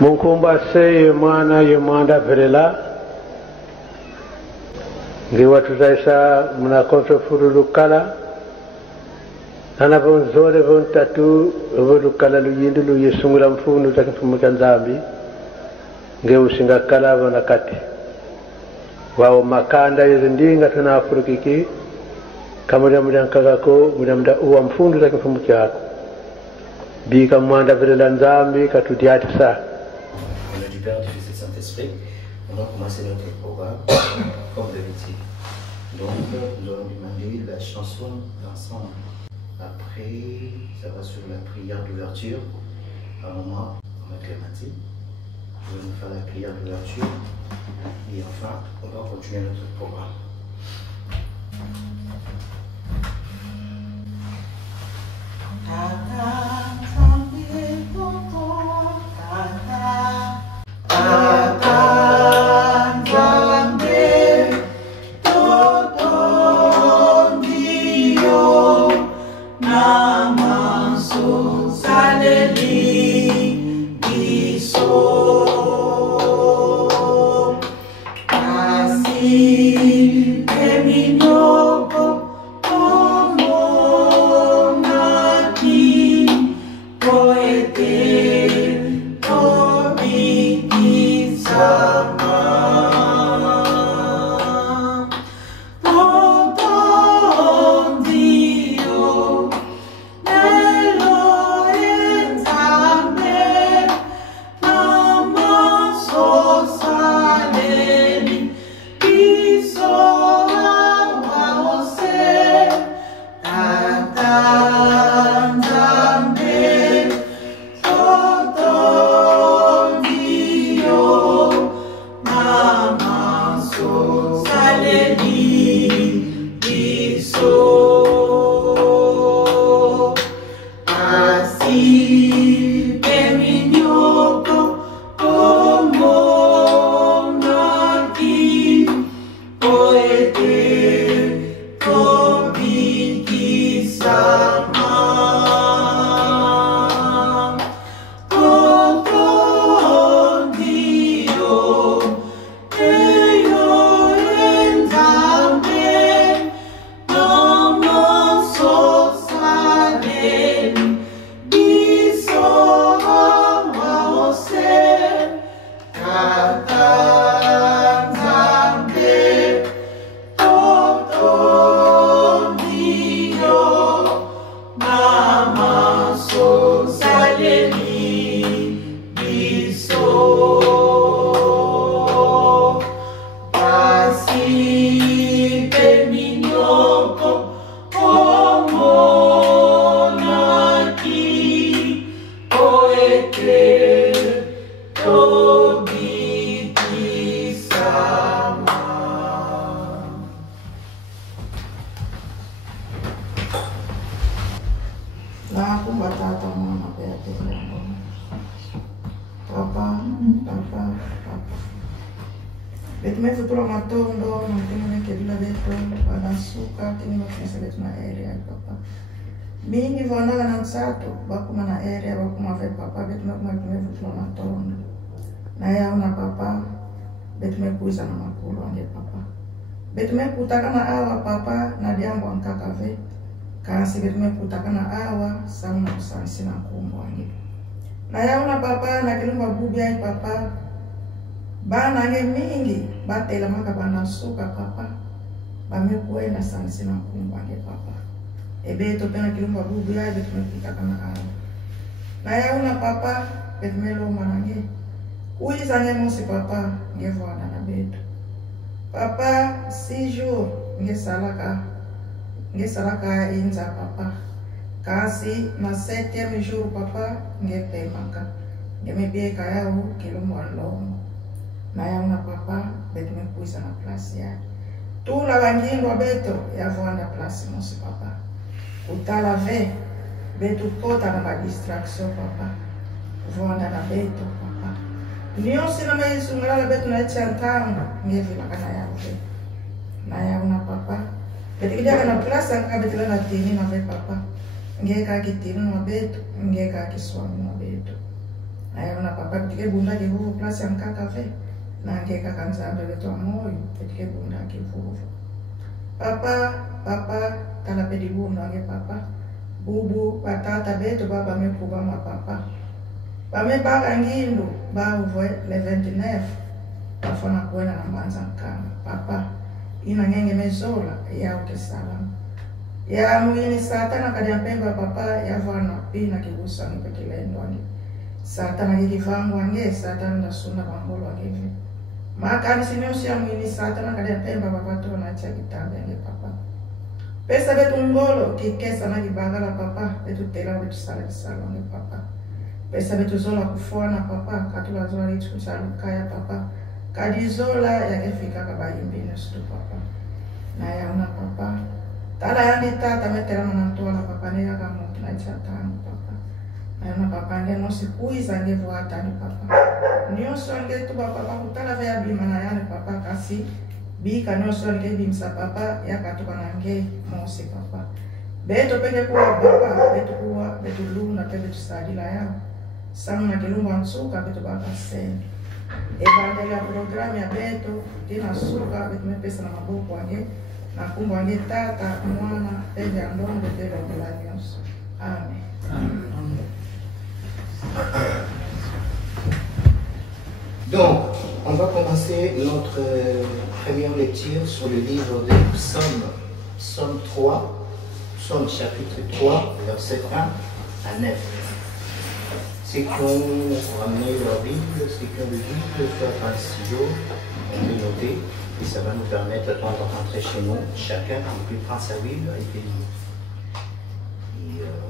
Munkumba se mwana yemanda verela ngi watu zaisa muna konto furulukala ana vonzore vontatu volukala luyindu luyesungula mfundu takifumuka nzambi nge usinga kala vona kati wao makanda yezindinga tuna afurikiki kamuda muda nkagako muda uwa mfundu takifumuka yako bika mwanda verela nzambi katutiati saa. Du Père, du Fils et du Saint-Esprit, on va commencer notre programme comme d'habitude. Donc, nous allons demander la chanson d'ensemble. Après, ça va sur la prière d'ouverture. Un moment, on va Clémentine. Nous allons faire la prière d'ouverture. Et enfin, on va continuer notre programme. Mingi vona na nsato bakuma na area bakuma ve papa betume kuma tume matondo na ya una papa betume kuisa na makulu ange papa betume kutaka na awa papa na diambo ankaka ve kasi betume kutaka na awa sana kusansi na kumbo ange na ya una papa na kilumba bubi ai papa bana nge mingi batela maka bana suka papa bamekuenda sansi na kumbo ange papa ebe to pena kilumba bubu ya betume kutaka na awa na ya una papa betume lo manange uyi zange mosi papa nge vwana na betu papa 6 jours nge salaka inza papa kasi na 7e jour papa nge pemaka nge mebeka yao kilumba longo na ya una papa betume kuisa na place ya tula bangindo beto ya vwana place mosi papa utala ve betu kota na distraction papa vonda na betu papa niyo sina mai sungala betu na chantanga ngevi na kana ya ve na ya una papa betu kija na plasa ka betu na tini na ve papa ngeka kitini na betu ngeka kiswami na betu naye na papa bitike bunda kivuvu place ya mkaka ve na nge kaka nzambe beto moyo bitike bunda kivuvu papa tala pedi bunda nge papa bubu patata beto baba mekuba ma papa bame baka ngindu ba uvoe le 29 afana kuena na mbanza nkama papa ina ngenge mezola ya ukesalam ya mwini satana kadiampemba papa ya vana pina kigusa nipekilendo angi satana kikivangu ange satana ndasunda mangolo angevi makani sineusia mwini satana kadiampemba papa tona cha kitambi ange papa pesa betu ngolo kikesa na kibagala papa betu tela betu sala kisalo ange papa pesa betu zola kufuana papa katula zola litu kusalukaya papa kadizola yakefika kabayimbine stu papa na yauna papa tala yani tata metera manantola papa ne yaga mutu na chatani papa na yauna papa nge no sikuiza nge voatani papa nyoso nge tu papa kutala vya bima na yani papa kasi bika nyoso nge bimsa papa yakatuka na nge mosi papa beto peke kuwa papa beto kuwa beto luna peke tusadila yao samu na kilumba nsuka beto baka seni ebandeli ya programu ya beto tina suka beto mepesa na mabuku wange na kumbu wange tata mwana pende ya ndongo pende ya mbilanyos. Amen. Donc, on va commencer notre première lecture sur le livre des Psaumes, Psaume 3, Psaume chapitre 3, verset 1 à 9. Ceux qui ont ramené leur Bible, ceux qui ont le Bible, faire un stylo, on peut noter, et ça va nous permettre, quand on rentrer chez nous, chacun peut prendre sa Bible et peut lire.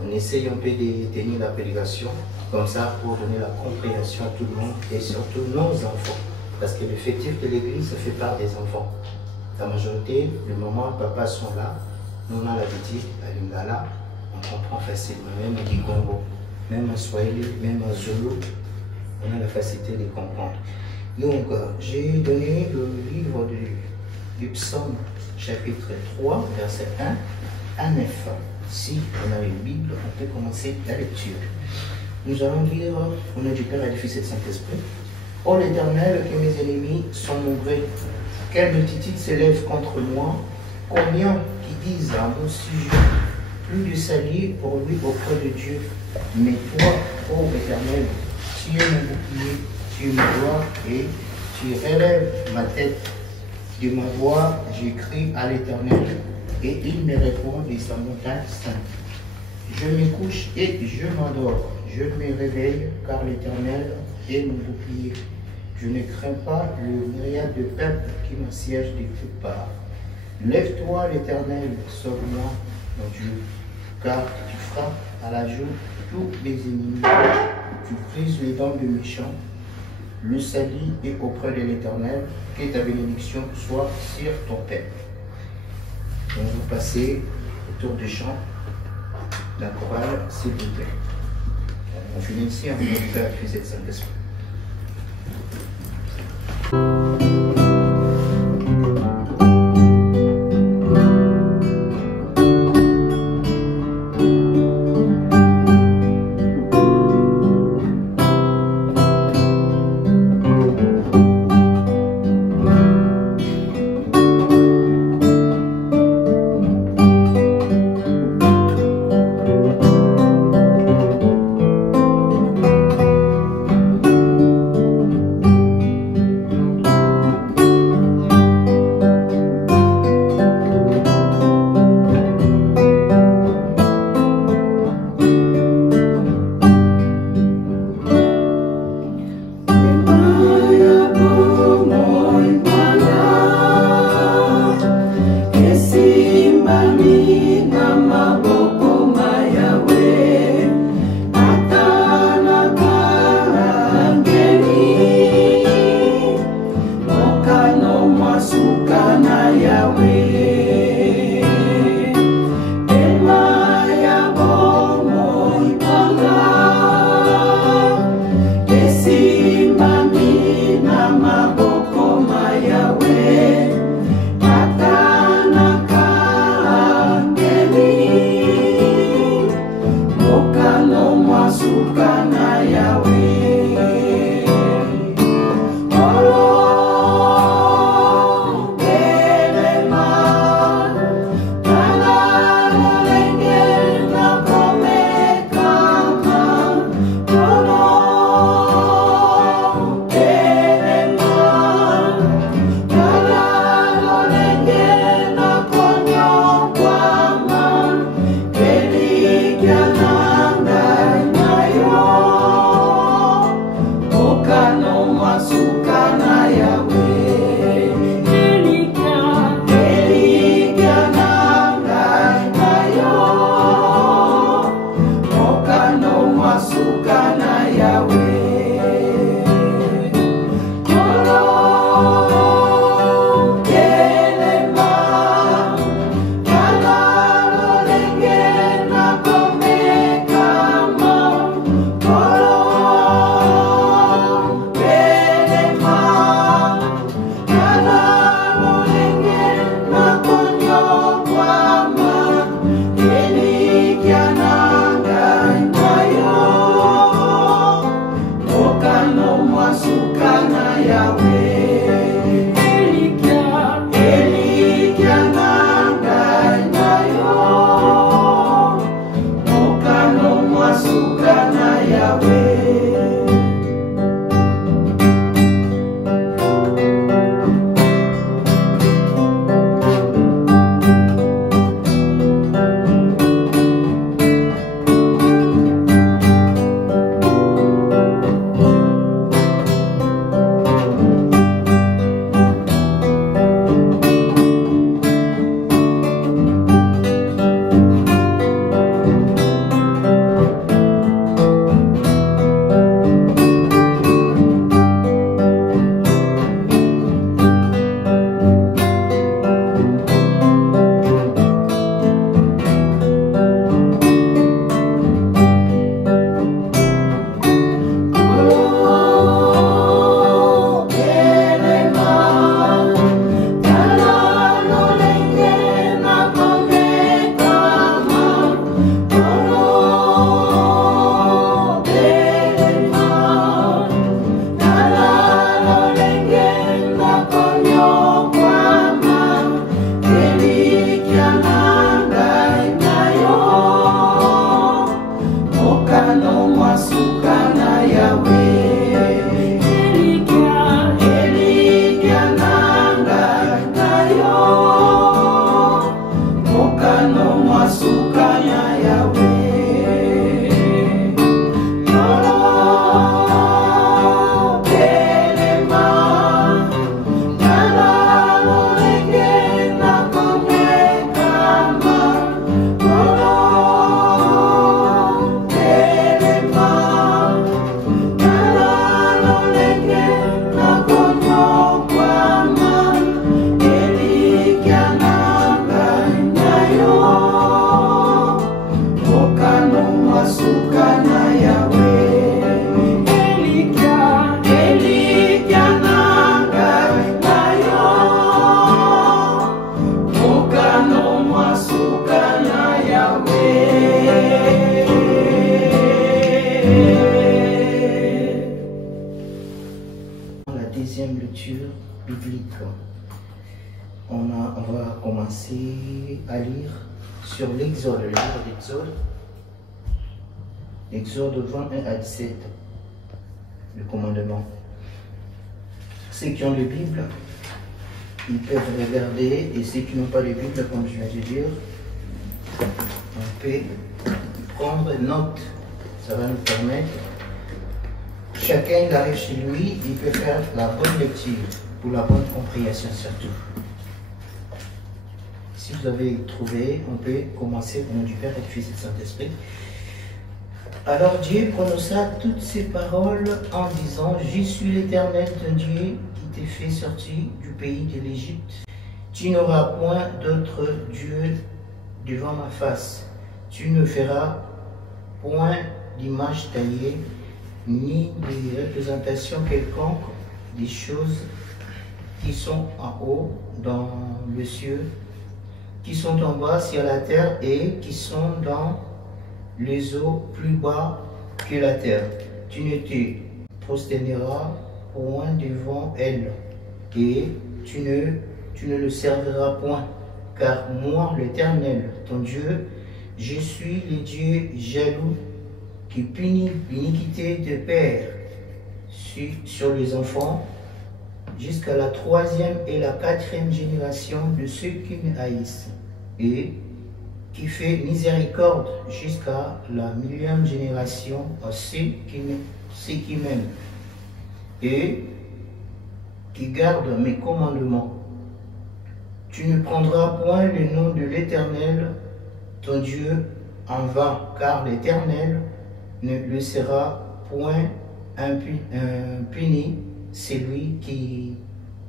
On essaye un peu de tenir la prédication, comme ça, pour donner la compréhension à tout le monde, et surtout nos enfants. Parce que l'effectif de l'église se fait par des enfants. La majorité, le moment où papa sont là, nous on a l'habitude, à Lingala, on comprend facilement, même au Kikongo, même en Swahili, même en Zulu, on a la facilité de comprendre. Donc, j'ai donné le livre du Psaume, chapitre 3, verset 1 à 9. Si on a une Bible, on peut commencer la lecture. Nous allons lire au nom du Père et du Fils et du Saint-Esprit. Ô l'Éternel, que mes ennemis sont mauvais, quelle multitude s'élève contre moi, combien qui disent à mon sujet, plus de salut pour lui auprès de Dieu. Mais toi, ô Éternel, tu es mon bouclier, tu me vois et tu relèves ma tête. De ma voix, j'écris à l'Éternel et il me répond de sa montagne sainte. Je me couche et je m'endors. Je me réveille car l'Éternel est mon bouclier. Je ne crains pas le myriade de peuple qui m'assiègent de toutes parts. Lève-toi, l'Éternel, sauve-moi, mon Dieu, car tu frappes à la joue tous mes ennemis. Tu brises les dents des méchants. Le salut est auprès de l'Éternel, que ta bénédiction soit sur ton peuple. On va passer au tour du chant, la chorale, s'il vous plaît. On finit ici avec le Père et cette Saint-Esprit. On va commencer à lire sur l'Exode, le livre d'Exode. Exode 21 à 17, le commandement. Ceux qui ont les Bibles, ils peuvent regarder, et ceux qui n'ont pas les Bibles, comme je viens de dire, on peut prendre note. Ça va nous permettre, chacun il arrive chez lui, il peut faire la bonne lecture, pour la bonne compréhension surtout. Si vous avez trouvé, on peut commencer au nom du Père et du Fils et du Saint-Esprit. Alors Dieu prononça toutes ces paroles en disant: Je suis l'Éternel, ton Dieu, qui t'ai fait sortir du pays de l'Égypte. Tu n'auras point d'autre Dieu devant ma face. Tu ne feras point d'image taillée, ni de représentation quelconque des choses qui sont en haut dans le ciel, qui sont en bas sur la terre et qui sont dans les eaux plus bas que la terre. Tu ne te prosterneras point devant elles, et tu ne le serviras point, car moi, l'Éternel, ton Dieu, je suis le Dieu jaloux, qui punit l'iniquité de père sur les enfants, jusqu'à la 3e et la 4e génération de ceux qui me haïssent, et qui fait miséricorde jusqu'à la 1000e génération à ceux qui m'aiment. Et qui gardent mes commandements. Tu ne prendras point le nom de l'Éternel, ton Dieu, en vain, car l'Éternel ne laissera point impuni celui qui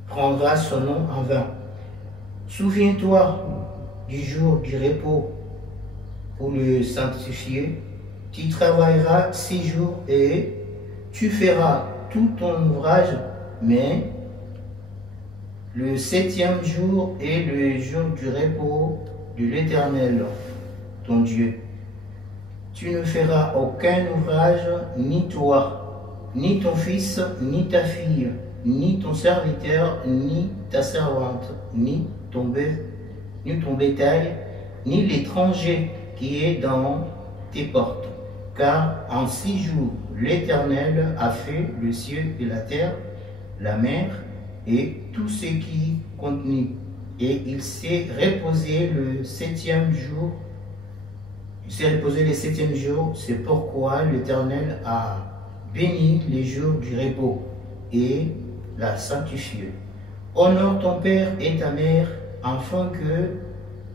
prendra son nom en vain. Souviens-toi du jour du repos pour le sanctifier. Tu travailleras 6 jours et tu feras tout ton ouvrage, mais le 7e jour est le jour du repos de l'Éternel, ton Dieu. Tu ne feras aucun ouvrage, ni toi, ni ton fils, ni ta fille, ni ton serviteur, ni ta servante, ni ton bétail, ni l'étranger qui est dans tes portes. Car en 6 jours, l'Éternel a fait le ciel et la terre, la mer et tout ce qui contient. Et il s'est reposé le 7e jour. Il s'est reposé le 7e jour, c'est pourquoi l'Éternel a béni les jours du repos et l'a sanctifié. Honore ton père et ta mère, afin que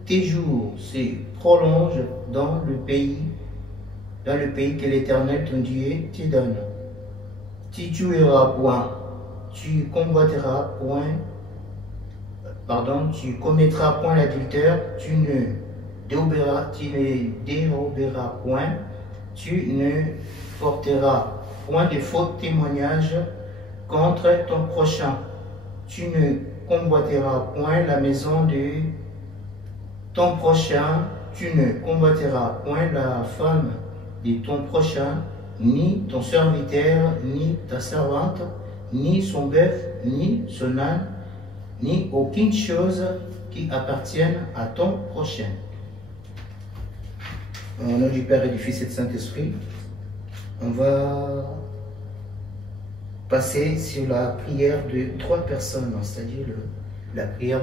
tes jours se prolongent dans le pays que l'Éternel ton Dieu te donne. Tu tueras point, tu commettras point l'adultère, tu ne déroberas point, tu ne porteras point de faux témoignages contre ton prochain, tu ne convoiteras point la maison de ton prochain, tu ne convoiteras point la femme de ton prochain, ni ton serviteur, ni ta servante, ni son bœuf, ni son âne, ni aucune chose qui appartienne à ton prochain. Au nom du Père et du Fils et du Saint-Esprit, on va passer sur la prière de 3 personnes, c'est-à-dire la prière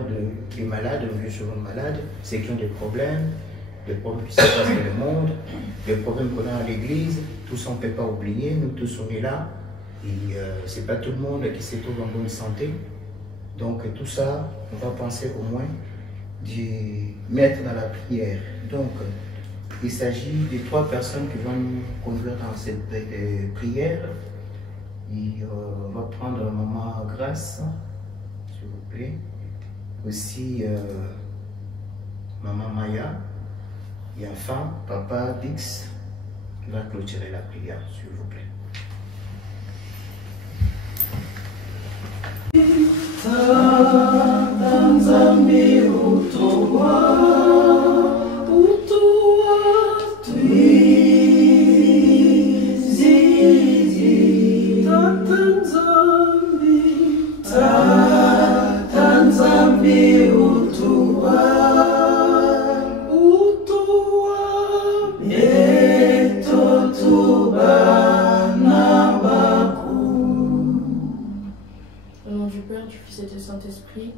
des malades, nous serons malades, ceux qui ont des problèmes qui se passent dans le monde, des problèmes qu'on a à l'église, tout ça on ne peut pas oublier, nous tous on est là, et ce n'est pas tout le monde qui se trouve en bonne santé, donc tout ça, on va penser au moins de mettre dans la prière. Donc, il s'agit de 3 personnes qui vont nous conduire dans cette prière. Et on va prendre Maman Grâce, s'il vous plaît. Aussi Maman Maya. Et enfin, Papa Bix qui va clôturer la prière, s'il vous plaît. Saint-Esprit,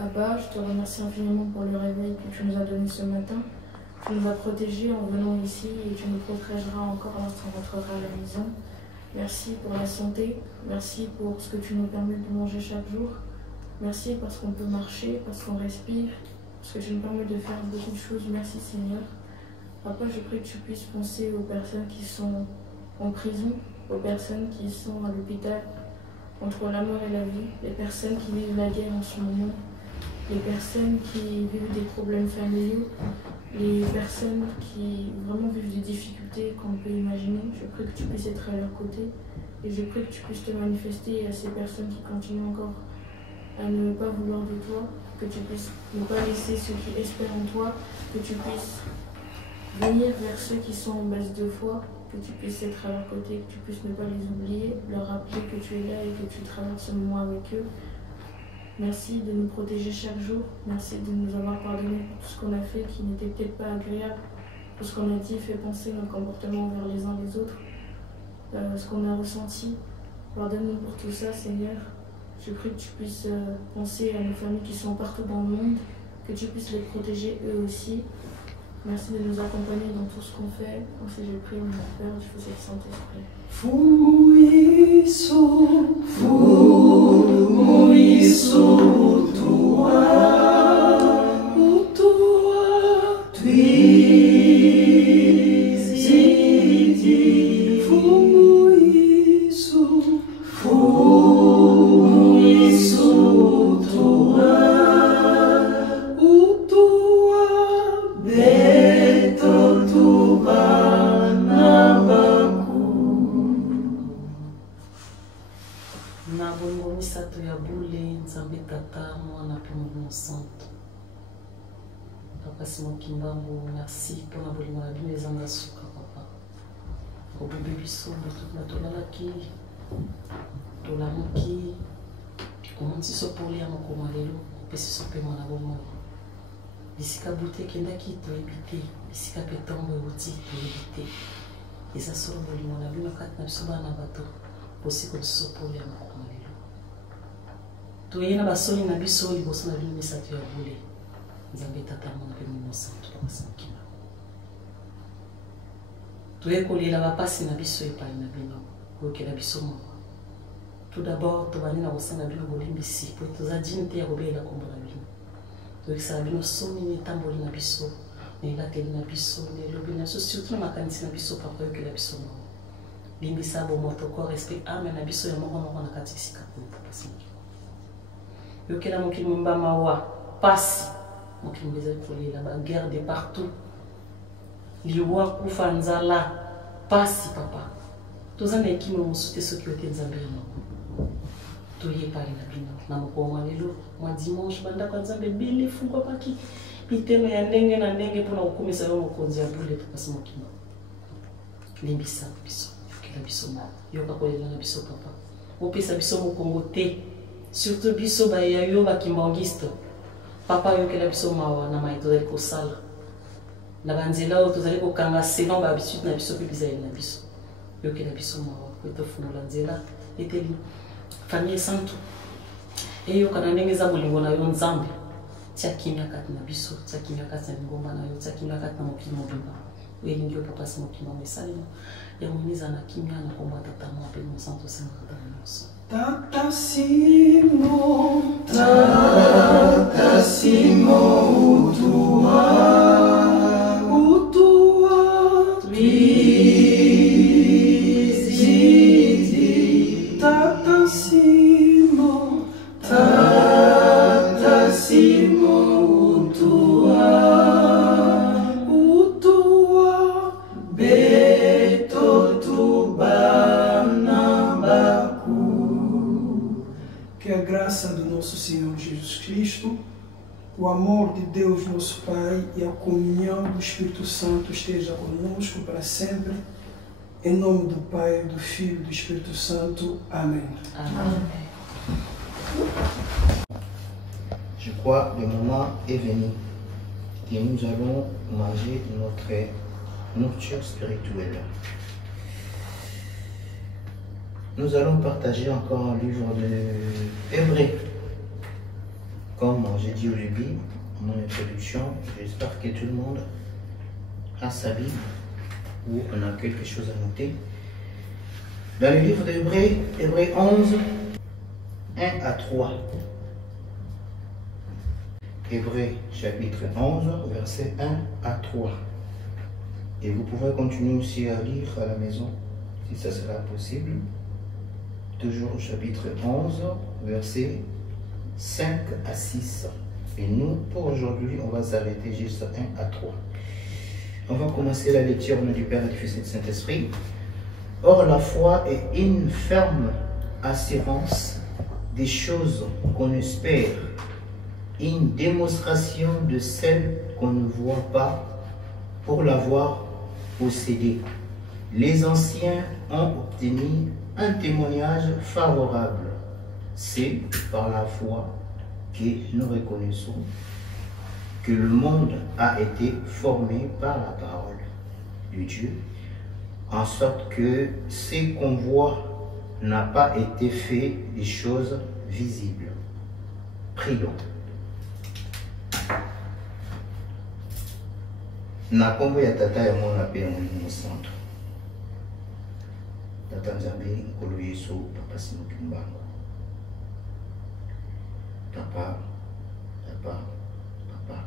Abba, je te remercie infiniment pour le réveil que tu nous as donné ce matin. Tu nous as protégés en venant ici et tu nous protégeras encore lorsqu'on rentrera à la maison. Merci pour la santé, merci pour ce que tu nous permets de manger chaque jour. Merci parce qu'on peut marcher, parce qu'on respire, parce que tu nous permets de faire beaucoup de choses. Merci Seigneur. Papa, je prie que tu puisses penser aux personnes qui sont en prison, aux personnes qui sont à l'hôpital, entre la mort et la vie, les personnes qui vivent la guerre en ce moment, les personnes qui vivent des problèmes familiaux, les personnes qui vraiment vivent des difficultés qu'on peut imaginer. Je prie que tu puisses être à leur côté et je prie que tu puisses te manifester à ces personnes qui continuent encore à ne pas vouloir de toi, que tu puisses ne pas laisser ceux qui espèrent en toi, que tu puisses venir vers ceux qui sont en baisse de foi, que tu puisses être à leur côté, que tu puisses ne pas les oublier, leur rappeler que tu es là et que tu traverses ce moment avec eux. Merci de nous protéger chaque jour, merci de nous avoir pardonné pour tout ce qu'on a fait qui n'était peut-être pas agréable, pour ce qu'on a dit, fait penser notre comportement envers les uns les autres, ce qu'on a ressenti. Pardonne-nous pour tout ça, Seigneur. Je prie que tu puisses penser à nos familles qui sont partout dans le monde, que tu puisses les protéger eux aussi. Merci de nous accompagner dans tout ce qu'on fait. Aussi, je prie, mon Père, du Fils et du Saint-Esprit. Merci pour la bonne vie, les anges, papa. Au bébé biso, toute la tolalaki, tolamuki, comment tu so pour les amours comme allélo, pesi so paiement la bonne. Bisika bouté kendaki to éviter, bisika pétombe outil to éviter. Et ça sort de l'imon la vie, ma carte n'a pas na bateau, aussi comme so pour les amours comme allélo. To yena basoli na biso liboso na vie, mais ça tu as voulu. Nzambe tata mona pe mimo santo kwa sankina. Tuye kolela bapasi na biso epai na bino, kokela biso moko. Tout d'abord, tobani na kosanga bino bolimbisi, po toza dine te ya kobela kombo na bino. Toyekisaka bino somi ni etamboli na biso, na elateli na biso, na elobi na biso, surtout na makanisi na biso papa yokela biso moko. Limbisa bomoto ko respect ame na biso ya moko moko na kati esika po papa sinki. Yokela mokili mbama wa pasi. Donc il me disait la guerre de partout. Liwa kufa nzala pasi papa. Tous en équipe me soute ceux qui étaient nzambe no. Toye pali na bino. Na moko lelo, moi dimanche banda kwa nzambe bele fungo paki. Piteno ya ndenge na ndenge pour na kukomisa yo mokonzi ya bule to pasi mokima. Limbisa biso, yokela biso ma. Yoka kolela na biso papa. Opesa biso mokongo te. Surtout biso ba ya yo ba kimbangiste. Papa yokela biso mawa na mai tozali kosala na banzela oyo tozali kokanga selon bahabitude na biso mpe bizali na biso yokela biso mawa po etofungola nzela eteli famille santu eyoka na ndenge eza bolingo na yo nzambe tia kimia kati na biso tia kimia kati na lingomba na yo tia kimia kati na mokili mobimba oyelingi yo papa si mokili mamo esalema yango niza na kimia na kombo ya tata mo ape mosantu osengaka na nyonso. Tata Simon, utua, twizidi. Tata Simon, utua, beto tubana baku. Que a graça do nosso Senhor Jesus Cristo, o amor de Deus nosso Pai e a comunhão do Espírito Santo esteja conosco para sempre. Em nome do Pai, do Filho e do Espírito Santo. Amém. Amen. Je crois que le moment est venu et nous allons manger notre nourriture spirituelle. Nous allons partager encore un livre de Hébreux. Comme j'ai dit au début, mon introduction, j'espère que tout le monde a sa Bible ou on a quelque chose à noter. Dans le livre d'Hébreux, Hébreux 11, 1 à 3. Hébreux chapitre 11, verset 1 à 3. Et vous pouvez continuer aussi à lire à la maison, si ça sera possible. Toujours au chapitre 11, verset 5 à 6. Et nous, pour aujourd'hui, on va s'arrêter juste 1 à 3. On va commencer la lecture au nom du Père et du Fils et du Saint-Esprit. Or, la foi est une ferme assurance des choses qu'on espère, une démonstration de celles qu'on ne voit pas pour l'avoir possédée. Les anciens ont obtenu un témoignage favorable. C'est par la foi que nous reconnaissons que le monde a été formé par la parole de Dieu, en sorte que ce qu'on voit n'a pas été fait des choses visibles. Prions. Na kombo ya tata ya mwana pe ya Molimo Santo. Tata Nzambe nkolo Yesu papa sino kimbango. Papa, papa, papa.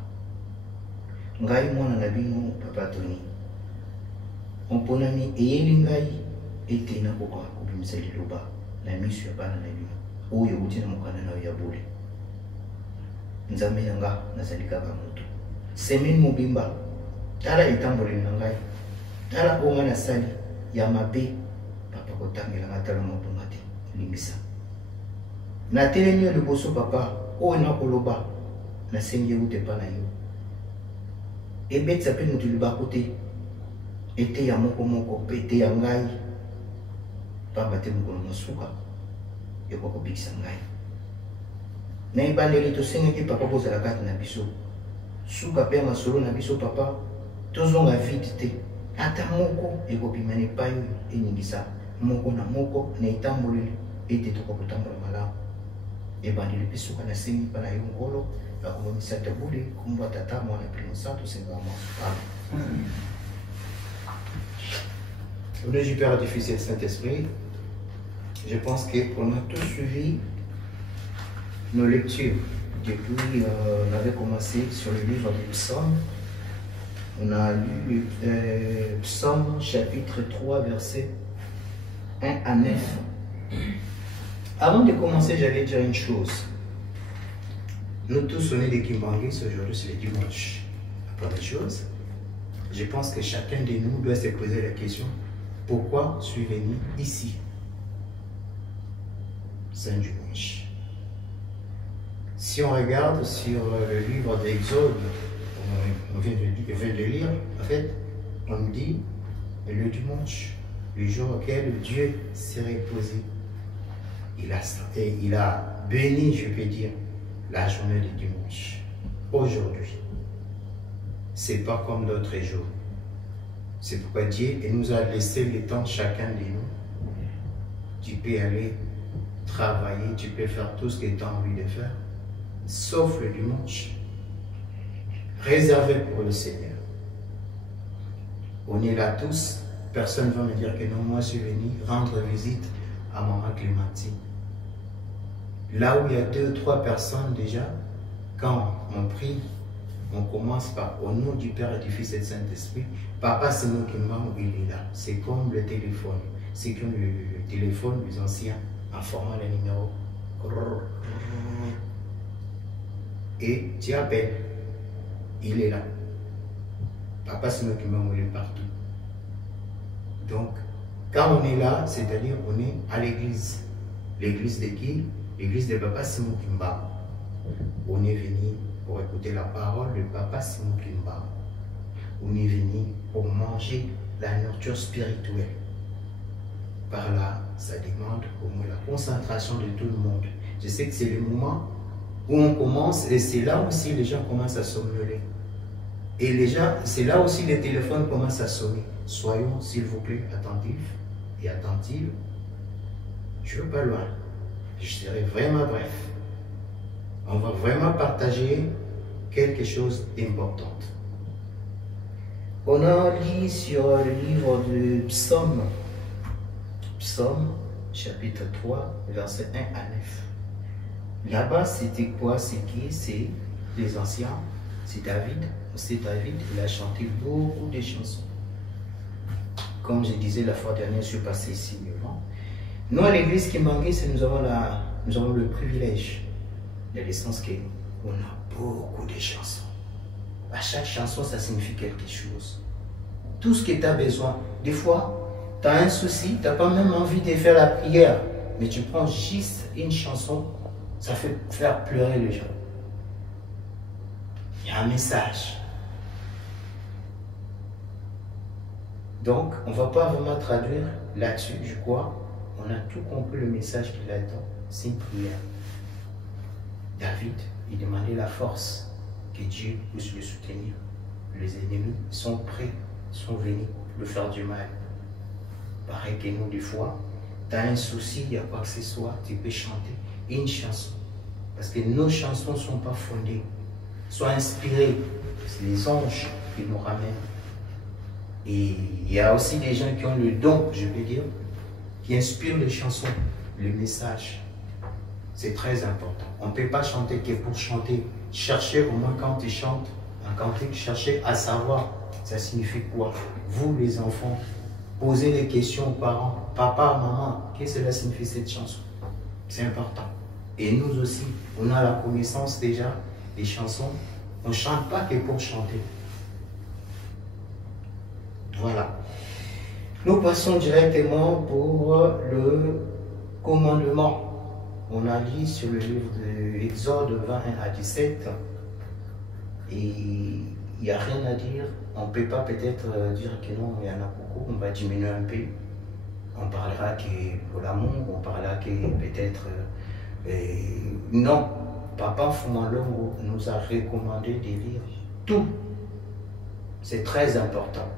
Ngai mwana na bino papa Tony. Omponami eyeli ngai ete nakoka kobimisa liloba na miso ya bana na bino oyo euti na mokanda na yo ya bole. Nzambe na nga nazali kaka moto. Semaine mobimba tala etamboleli na ngai, tala oyo ngai nasali ya mabe, papa kotangela nga tala motonga te limbisa. Natelemi yo liboso papa oyo nakoloba nasengi euti epa na yo. Ebetisa mpe moto libako te, ete ya moko moko mpe ete ya ngai, pamba te mokolo mosuka ekoka kobikisa ngai. Na ebandeli tosengaki papa kozala kati na biso, suka mpe masolo na biso papa tozonga vide te, ata moko ekobima na epai oyo eningisa moko na moko na etamboleli ete tokoka kotambola malamu. Ebandeli mpe suka nasengi mpa na yo ngolo nakomonisa tabule kombo tata mwana mpe mosantu sengama. Amen. Au nom du Père, du Fils et du Saint-Esprit, je pense qu'on a tous suivi nos lectures depuis on avait commencé sur le livre des psaumes. On a lu Psaume chapitre 3 versets 1 à 9. Avant de commencer, j'allais dire une chose. Nous tous, on est des Kimbangis, aujourd'hui c'est le dimanche. La première chose, je pense que chacun de nous doit se poser la question, pourquoi suis-je ici? C'est un dimanche. Si on regarde sur le livre d'Exode, on vient de lire, en fait, on nous dit le dimanche, le jour auquel Dieu s'est reposé. Il a béni, je peux dire, la journée du dimanche. Aujourd'hui, c'est pas comme d'autres jours. C'est pourquoi Dieu nous a laissé le temps, chacun de nous. Tu peux aller travailler, tu peux faire tout ce que tu as envie de faire, sauf le dimanche, réservé pour le Seigneur. On est là tous, personne ne va me dire que non, moi je suis venu rendre visite à maman Clémentine. Là où il y a 2 ou 3 personnes déjà, quand on prie, on commence par au nom du Père et du Fils et du Saint-Esprit. Papa, c'est nous qui m'en il est là. C'est comme le téléphone. C'est comme le téléphone des anciens, en formant les numéros. Et tu appelles. Il est là. Papa, c'est nous qui m'en il est partout. Donc, quand on est là, c'est-à-dire on est à l'église. L'église de qui? L'église de Papa Simon Kimba. On est venu pour écouter la parole de Papa Simon Kimba. On est venu pour manger la nourriture spirituelle. Par là, ça demande au moins la concentration de tout le monde. Je sais que c'est le moment où on commence et c'est là aussi les gens commencent à somnoler. Et les gens, c'est là aussi les téléphones commencent à sonner. Soyons, s'il vous plaît, attentifs et attentives. Je ne veux pas loin. Je serai vraiment bref. On va vraiment partager quelque chose d'important. On a lu sur le livre de Psaume, Psaume chapitre 3, verset 1 à 9. Là-bas, c'était quoi? C'est qui? C'est les anciens. C'est David. C'est David, il a chanté beaucoup de chansons. Comme je disais la fois dernière, je suis passé ici devant. Nous, à l'église Kimbangis, nous avons le privilège, dans le sens qu'on a beaucoup de chansons. À chaque chanson, ça signifie quelque chose. Tout ce que tu as besoin. Des fois, tu as un souci, tu n'as pas même envie de faire la prière, mais tu prends juste une chanson, ça fait faire pleurer les gens. Il y a un message. Donc, on ne va pas vraiment traduire là-dessus, je crois. On a tout compris le message qu'il attend. C'est une prière. David, il demandait la force, que Dieu puisse le soutenir. Les ennemis sont prêts, sont venus le faire du mal. Pareil que nous, des fois, tu as un souci, il y a quoi que ce soit, tu peux chanter une chanson. Parce que nos chansons ne sont pas fondées, sont inspirées. C'est les anges qui nous ramènent. Et il y a aussi des gens qui ont le don, je veux dire, qui inspirent les chansons, le message. C'est très important. On ne peut pas chanter que pour chanter. Cherchez au moins quand tu chantes un cantique, cherchez à savoir ça signifie quoi. Vous les enfants, posez des questions aux parents. Papa, maman, qu'est-ce que cela signifie cette chanson? C'est important. Et nous aussi, on a la connaissance déjà des chansons. On ne chante pas que pour chanter. Voilà. Nous passons directement pour le commandement. On a lu sur le livre de Exode 21 à 17. Et il n'y a rien à dire. On ne peut pas peut-être dire que non, il y en a beaucoup. On va diminuer un peu. On parlera que pour l'amour, on parlera que peut-être... non, Papa Fumalongo nous a recommandé de lire tout. C'est très important.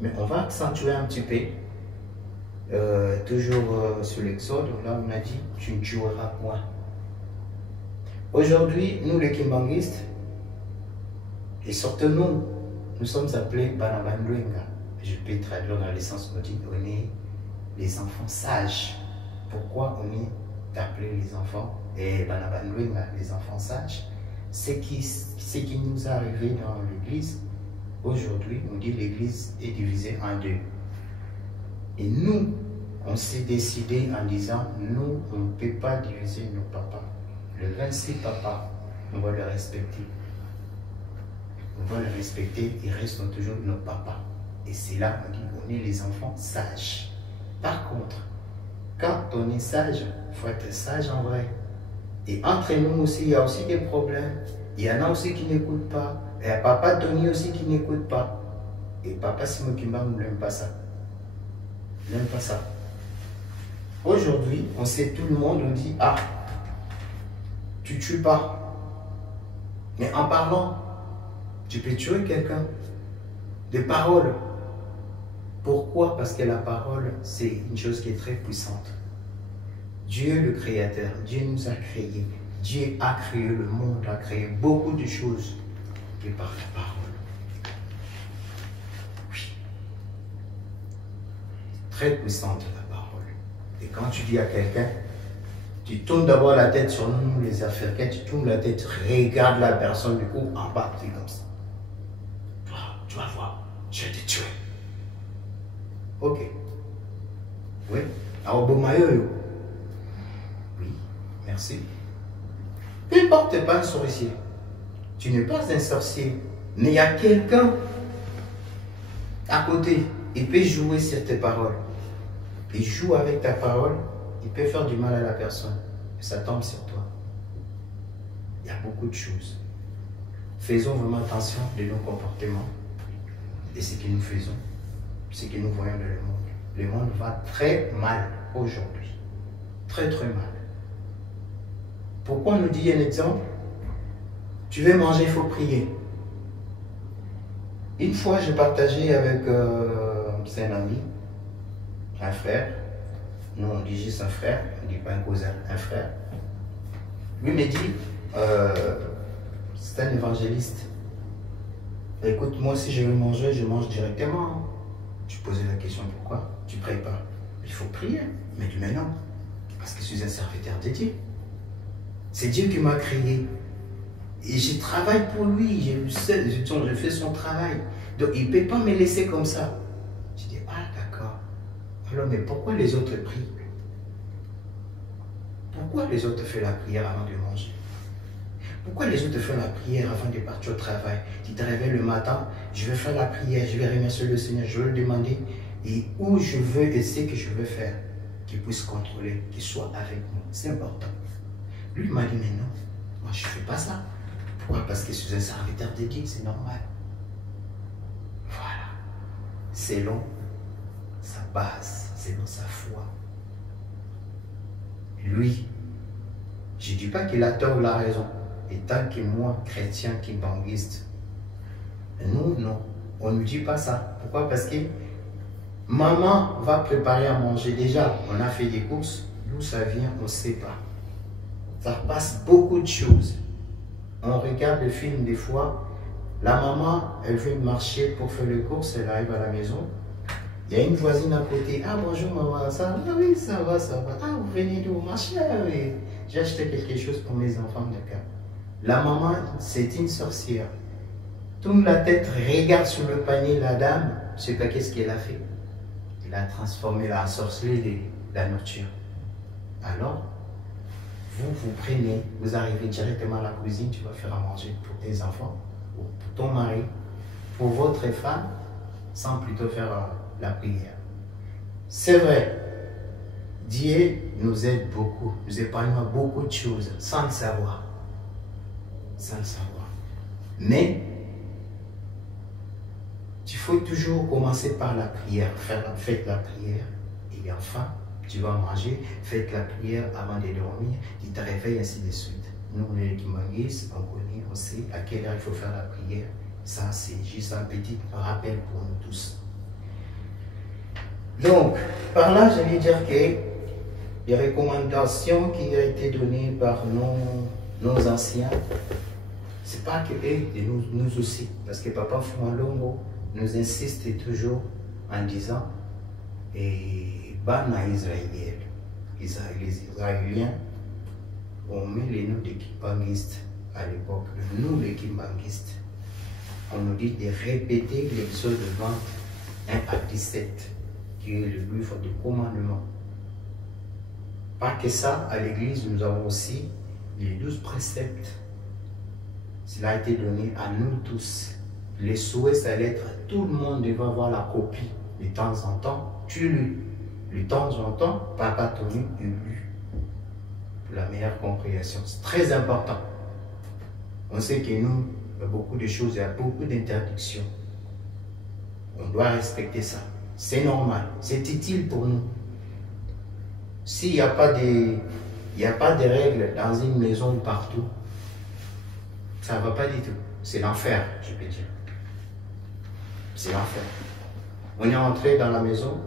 Mais on va accentuer un petit peu. Toujours sur l'Exode, là on a dit tu ne tueras point. Aujourd'hui, nous les Kimbanguistes, et surtout nous sommes appelés Banabanduenga. Je peux traduire dans le sens où on dit on est les enfants sages. Pourquoi on est appelés les enfants et Banabanduenga, les enfants sages? Ce qui nous est arrivé dans l'église, aujourd'hui, on dit l'église est divisée en deux. Et nous, on s'est décidé en disant, nous, on ne peut pas diviser nos papas. Le 26 papa, on va le respecter. On va le respecter, ils restent toujours nos papas. Et c'est là qu'on dit, on est les enfants sages. Par contre, quand on est sage, il faut être sage en vrai. Et entre nous aussi, il y a aussi des problèmes. Il y en a aussi qui n'écoutent pas. Et papa Tony aussi qui n'écoute pas. Et papa Simon Kimba ne l'aime pas ça. Il n'aime pas ça. Aujourd'hui, on sait tout le monde, on dit, ah, tu tues pas. Mais en parlant, tu peux tuer quelqu'un. Des paroles. Pourquoi? Parce que la parole, c'est une chose qui est très puissante. Dieu le Créateur, Dieu nous a créés. Dieu a créé le monde, a créé beaucoup de choses que par la parole. Oui. Très puissante la parole. Et quand tu dis à quelqu'un, tu tournes d'abord la tête sur nous, les Africains, tu tournes la tête, regarde la personne du coup en bas, tu es comme ça. Tu vas voir, je vais te tuer. Ok. Oui. Alors, Bomayo. Oui, merci. Peu importe, tu n'es pas un sorcier. Tu n'es pas un sorcier. Mais il y a quelqu'un à côté. Il peut jouer sur tes paroles. Il joue avec ta parole. Il peut faire du mal à la personne. Et ça tombe sur toi. Il y a beaucoup de choses. Faisons vraiment attention de nos comportements. Et ce que nous faisons. Ce que nous voyons dans le monde. Le monde va très mal aujourd'hui. Très très mal. Pourquoi on nous dit un exemple? Tu veux manger, il faut prier. Une fois, j'ai partagé avec un ami, un frère. Nous, on dit juste un frère, on ne dit pas un cousin, un frère. Lui me dit, c'est un évangéliste. Écoute, moi, si je veux manger, je mange directement. Je posais la question, pourquoi? Tu ne pries pas. Il faut prier. Mais du maintenant, parce que je suis un serviteur de Dieu. C'est Dieu qui m'a créé. Et je travaille pour lui. Je fais son travail. Donc, il ne peut pas me laisser comme ça. Je dis, ah, d'accord. Alors, mais pourquoi les autres prient? Pourquoi les autres font la prière avant de manger? Pourquoi les autres font la prière avant de partir au travail? Tu te réveilles le matin, je vais faire la prière, je vais remercier le Seigneur, je vais le demander et où je veux et ce que je veux faire, qu'il puisse contrôler, qu'il soit avec nous. C'est important. Lui m'a dit, mais non, moi je ne fais pas ça. Pourquoi? Parce que je suis un serviteur de Dieu, c'est normal. Voilà. Selon sa base, selon sa foi. Lui, je ne dis pas qu'il a tort ou la raison. Et tant que moi, chrétien, kimbanguiste, nous, non, on ne nous dit pas ça. Pourquoi? Parce que maman va préparer à manger. Déjà, on a fait des courses. D'où ça vient, on ne sait pas. Ça passe beaucoup de choses. On regarde le film des fois. La maman, elle veut marcher pour faire les courses. Elle arrive à la maison. Il y a une voisine à côté. Ah, bonjour maman, ça va? Ah oui, ça va, ça va. Ah, vous venez d'où? Ma chère, oui. j'ai acheté quelque chose pour mes enfants, d'accord. La maman, c'est une sorcière. Tourne la tête, regarde sur le panier, la dame, je sais pas qu'est-ce qu'elle a fait. Elle a transformé, elle a ensorcelé la nourriture. Alors, vous prenez, vous arrivez directement à la cuisine, tu vas faire à manger pour tes enfants, ou pour ton mari, pour votre femme, sans plutôt faire la prière. C'est vrai, Dieu nous aide beaucoup, nous épargne beaucoup de choses, sans le savoir. Sans le savoir. Mais, il faut toujours commencer par la prière. Faites la prière et enfin, tu vas manger. Faites la prière avant de dormir. Tu te réveilles ainsi de suite. Nous, on est les Kimbanguis, on connaît, on sait à quelle heure il faut faire la prière. Ça, c'est juste un petit rappel pour nous tous. Donc, par là, je vais dire que les recommandations qui ont été données par nos anciens, c'est pas que eux, nous aussi. Parce que Papa Fumalongo nous insiste toujours en disant et Bana Israël, les Israéliens ont mis les noms des Kimbanguistes à l'époque, nous les Kimbanguistes. On nous dit de répéter l'Exode 20, 1 à 17, qui est le livre du commandement. Pas que ça, à l'église, nous avons aussi les 12 préceptes. Cela a été donné à nous tous. Les souhaits, ça allait être, tout le monde devait avoir la copie. De temps en temps, tu lis. De temps en temps, Papa Tony lu. Pour la meilleure compréhension. C'est très important. On sait que nous, il y a beaucoup de choses, il y a beaucoup d'interdictions. On doit respecter ça. C'est normal. C'est utile pour nous. S'il n'y a pas de règles dans une maison partout, ça ne va pas du tout. C'est l'enfer, je peux dire. C'est l'enfer. On est entré dans la maison,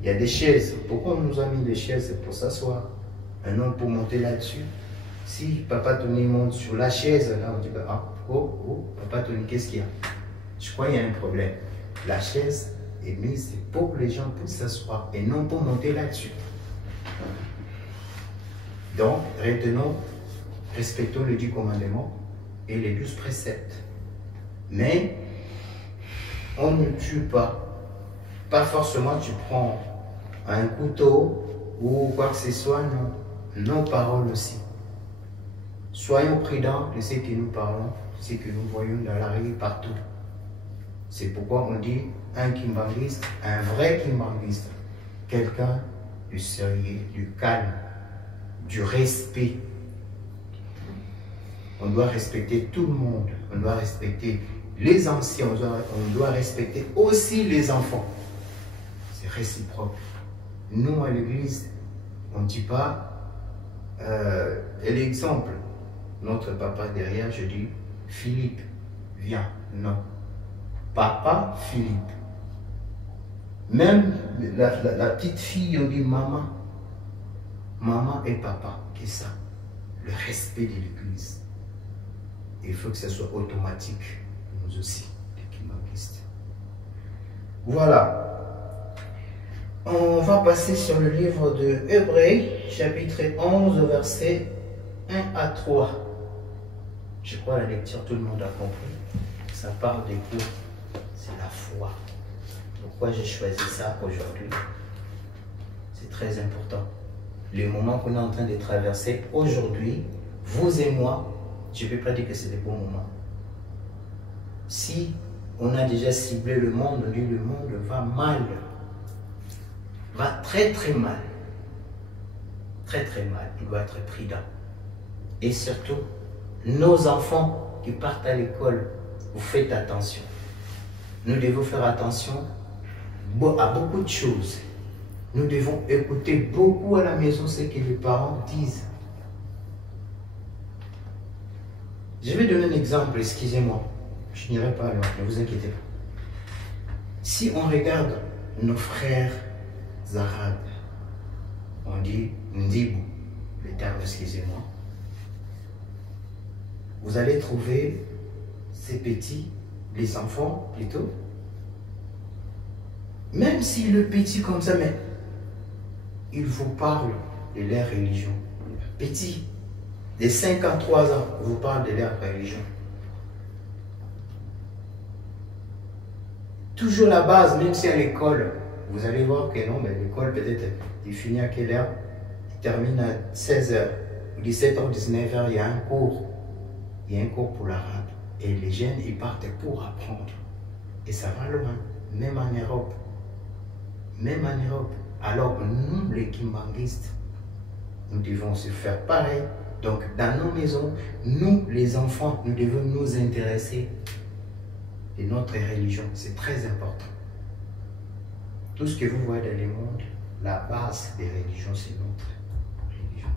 il y a des chaises. Pourquoi on nous a mis des chaises? C'est pour s'asseoir. Un homme pour monter là-dessus. Si Papa Tony monte sur la chaise, là on dit, ah, oh, Papa Tony, qu'est-ce qu'il y a? Je crois qu'il y a un problème. La chaise est mise pour que les gens puissent s'asseoir et non pour monter là-dessus. Donc, retenons, respectons les 10 commandements et les 12 préceptes. Mais, on ne tue pas. Pas forcément tu prends un couteau ou quoi que ce soit, non. Nos paroles aussi. Soyons prudents de ce que nous parlons, ce que nous voyons dans la rue partout. C'est pourquoi on dit un kimbanguiste, un vrai kimbanguiste, quelqu'un du sérieux, du calme, du respect. On doit respecter tout le monde, on doit respecter les anciens, on doit respecter aussi les enfants. C'est réciproque. Nous, à l'église, on ne dit pas, l'exemple, notre papa derrière, je dis, Philippe, viens. Non. Papa, Philippe. Même la petite fille, on dit maman. Maman et papa, qu'est-ce que ça? Le respect de l'église. Il faut que ce soit automatique, nous aussi, les kimbanguistes. Voilà. On va passer sur le livre de Hébreux, chapitre 11, verset 1 à 3. Je crois la lecture, tout le monde a compris. Ça parle de quoi? C'est la foi. Pourquoi j'ai choisi ça aujourd'hui? C'est très important. Le moment qu'on est en train de traverser aujourd'hui, vous et moi, je ne peux pas dire que c'est le bon moment. Si on a déjà ciblé le monde, on dit le monde va mal. Va très très mal. Très très mal. Il doit être prudent. Et surtout, nos enfants qui partent à l'école, vous faites attention. Nous devons faire attention à beaucoup de choses. Nous devons écouter beaucoup à la maison ce que les parents disent. Je vais donner un exemple, excusez-moi. Je n'irai pas loin, ne vous inquiétez pas. Si on regarde nos frères arabes, on dit Ndibou, le terme, excusez-moi. Vous allez trouver ces petits, les enfants plutôt, même si le petit comme ça, mais ils vous parlent de leur religion. petits, de 5 ans, 3 ans, vous parlez de leur religion. Toujours la base, même si à l'école, vous allez voir que non, mais l'école peut-être, il finit à quelle heure? Il termine à 16h, 17h, 19h, il y a un cours. Il y a un cours pour l'arabe. Et les jeunes, ils partent pour apprendre. Et ça va loin, même en Europe. Même en Europe. Alors, nous, les kimbanguistes, nous devons se faire pareil. Donc, dans nos maisons, nous, les enfants, nous devons nous intéresser de notre religion. C'est très important. Tout ce que vous voyez dans le monde, la base des religions, c'est notre religion.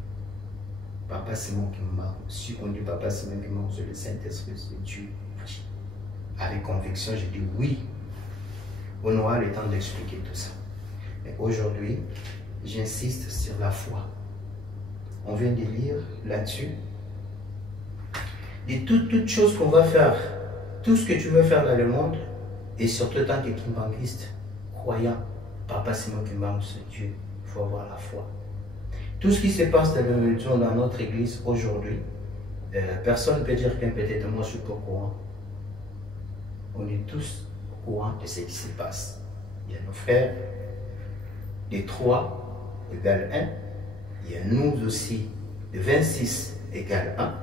Papa Simon Kimba, si on dit Papa Simon Kimba, c'est le Saint-Esprit, c'est Dieu. Avec conviction, je dis oui. On aura le temps d'expliquer tout ça. Mais aujourd'hui, j'insiste sur la foi. On vient de lire là-dessus. De toutes choses qu'on va faire, tout ce que tu veux faire dans le monde, et surtout tant que kimbanguiste, croyant, Papa Simon Kimba, c'est Dieu, il faut avoir la foi. Tout ce qui se passe dans la religion, dans notre église aujourd'hui, personne ne peut dire qu'un peut-être moi je suis pas au courant. On est tous au courant de ce qui se passe. Il y a nos frères, de 3 égale 1. Il y a nous aussi, de 26 égale 1.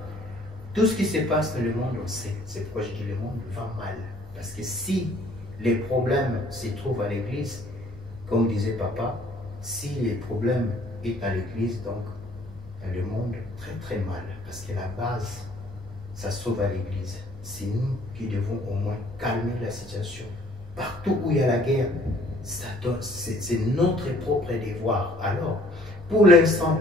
Tout ce qui se passe dans le monde, on sait. C'est pourquoi je dis que le monde va mal. Parce que si les problèmes se trouvent à l'église, comme disait papa, si les problèmes sont à l'église, donc dans le monde, très très mal. Parce que la base, ça sauve à l'église. C'est nous qui devons au moins calmer la situation. Partout où il y a la guerre, c'est notre propre devoir. Alors, pour l'instant,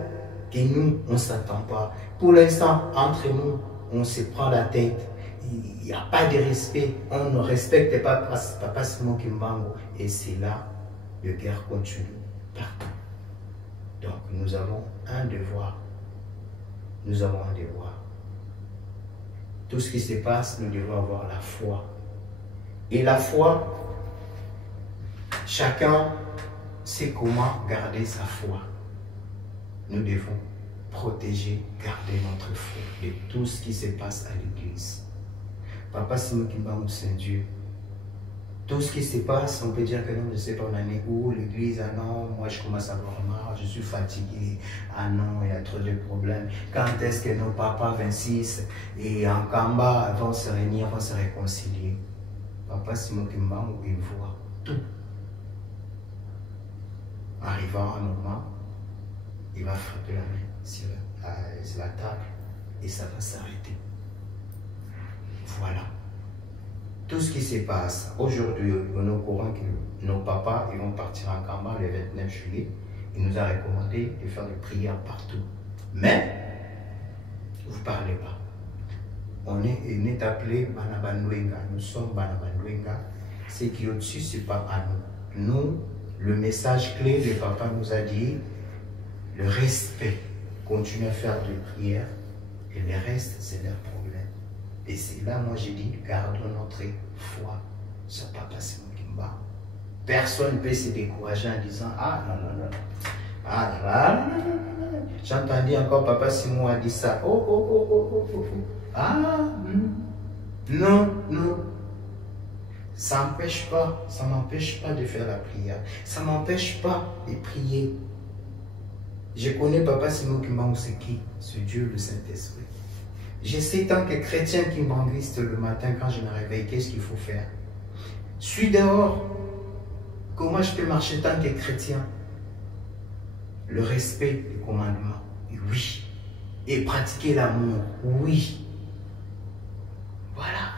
que nous, on ne s'attend pas. Pour l'instant, entre nous, on se prend la tête. Il n'y a pas de respect. On ne respecte pas Papa Simon Kimbangu. Et c'est là, la guerre continue partout. Donc, nous avons un devoir. Nous avons un devoir. Tout ce qui se passe, nous devons avoir la foi. Et la foi, chacun sait comment garder sa foi. Nous devons protéger, garder notre foi de tout ce qui se passe à l'église. Papa Simon Kimbangu, c'est Dieu. Tout ce qui se passe, on peut dire que non, je ne sais pas, on en est où, l'église, ah non, moi je commence à avoir marre, je suis fatigué, ah non, il y a trop de problèmes. Quand est-ce que nos papas 26 et en Kamba vont se réunir, vont se réconcilier? Papa Simon Kimbangu, il voit tout. Arrivant à un moment, il va frapper la main sur la table et ça va s'arrêter. Voilà. Tout ce qui se passe aujourd'hui, on est au courant que nos papas ils vont partir en Kamba le 29 juillet. Il nous a recommandé de faire des prières partout. Mais, vous ne parlez pas. On est appelé Banabandwenga. Nous sommes Banabandwenga. Ce qui est au-dessus, ce n'est pas à nous. Nous, le message clé de papa nous a dit, le respect. Continuez à faire des prières et le reste, c'est leur problème. Et c'est là, moi, j'ai dit, gardons notre foi sur Papa Simon Kimba. Personne ne peut se décourager en disant, ah non, non, non. Ah là, j'entendais encore Papa Simon a dit ça. Oh, oh, oh, oh, oh, oh. Ah, non, non. Ça n'empêche pas, ça ne m'empêche pas de faire la prière. Ça ne m'empêche pas de prier. Je connais Papa Simon Kimba, c'est qui? C'est Dieu, le Saint-Esprit. Je sais tant que chrétien kimbanguiste le matin quand je me réveille, qu'est-ce qu'il faut faire? Je suis dehors. Comment je peux marcher tant que chrétien? Le respect des commandements, oui. Et pratiquer l'amour, oui. Voilà.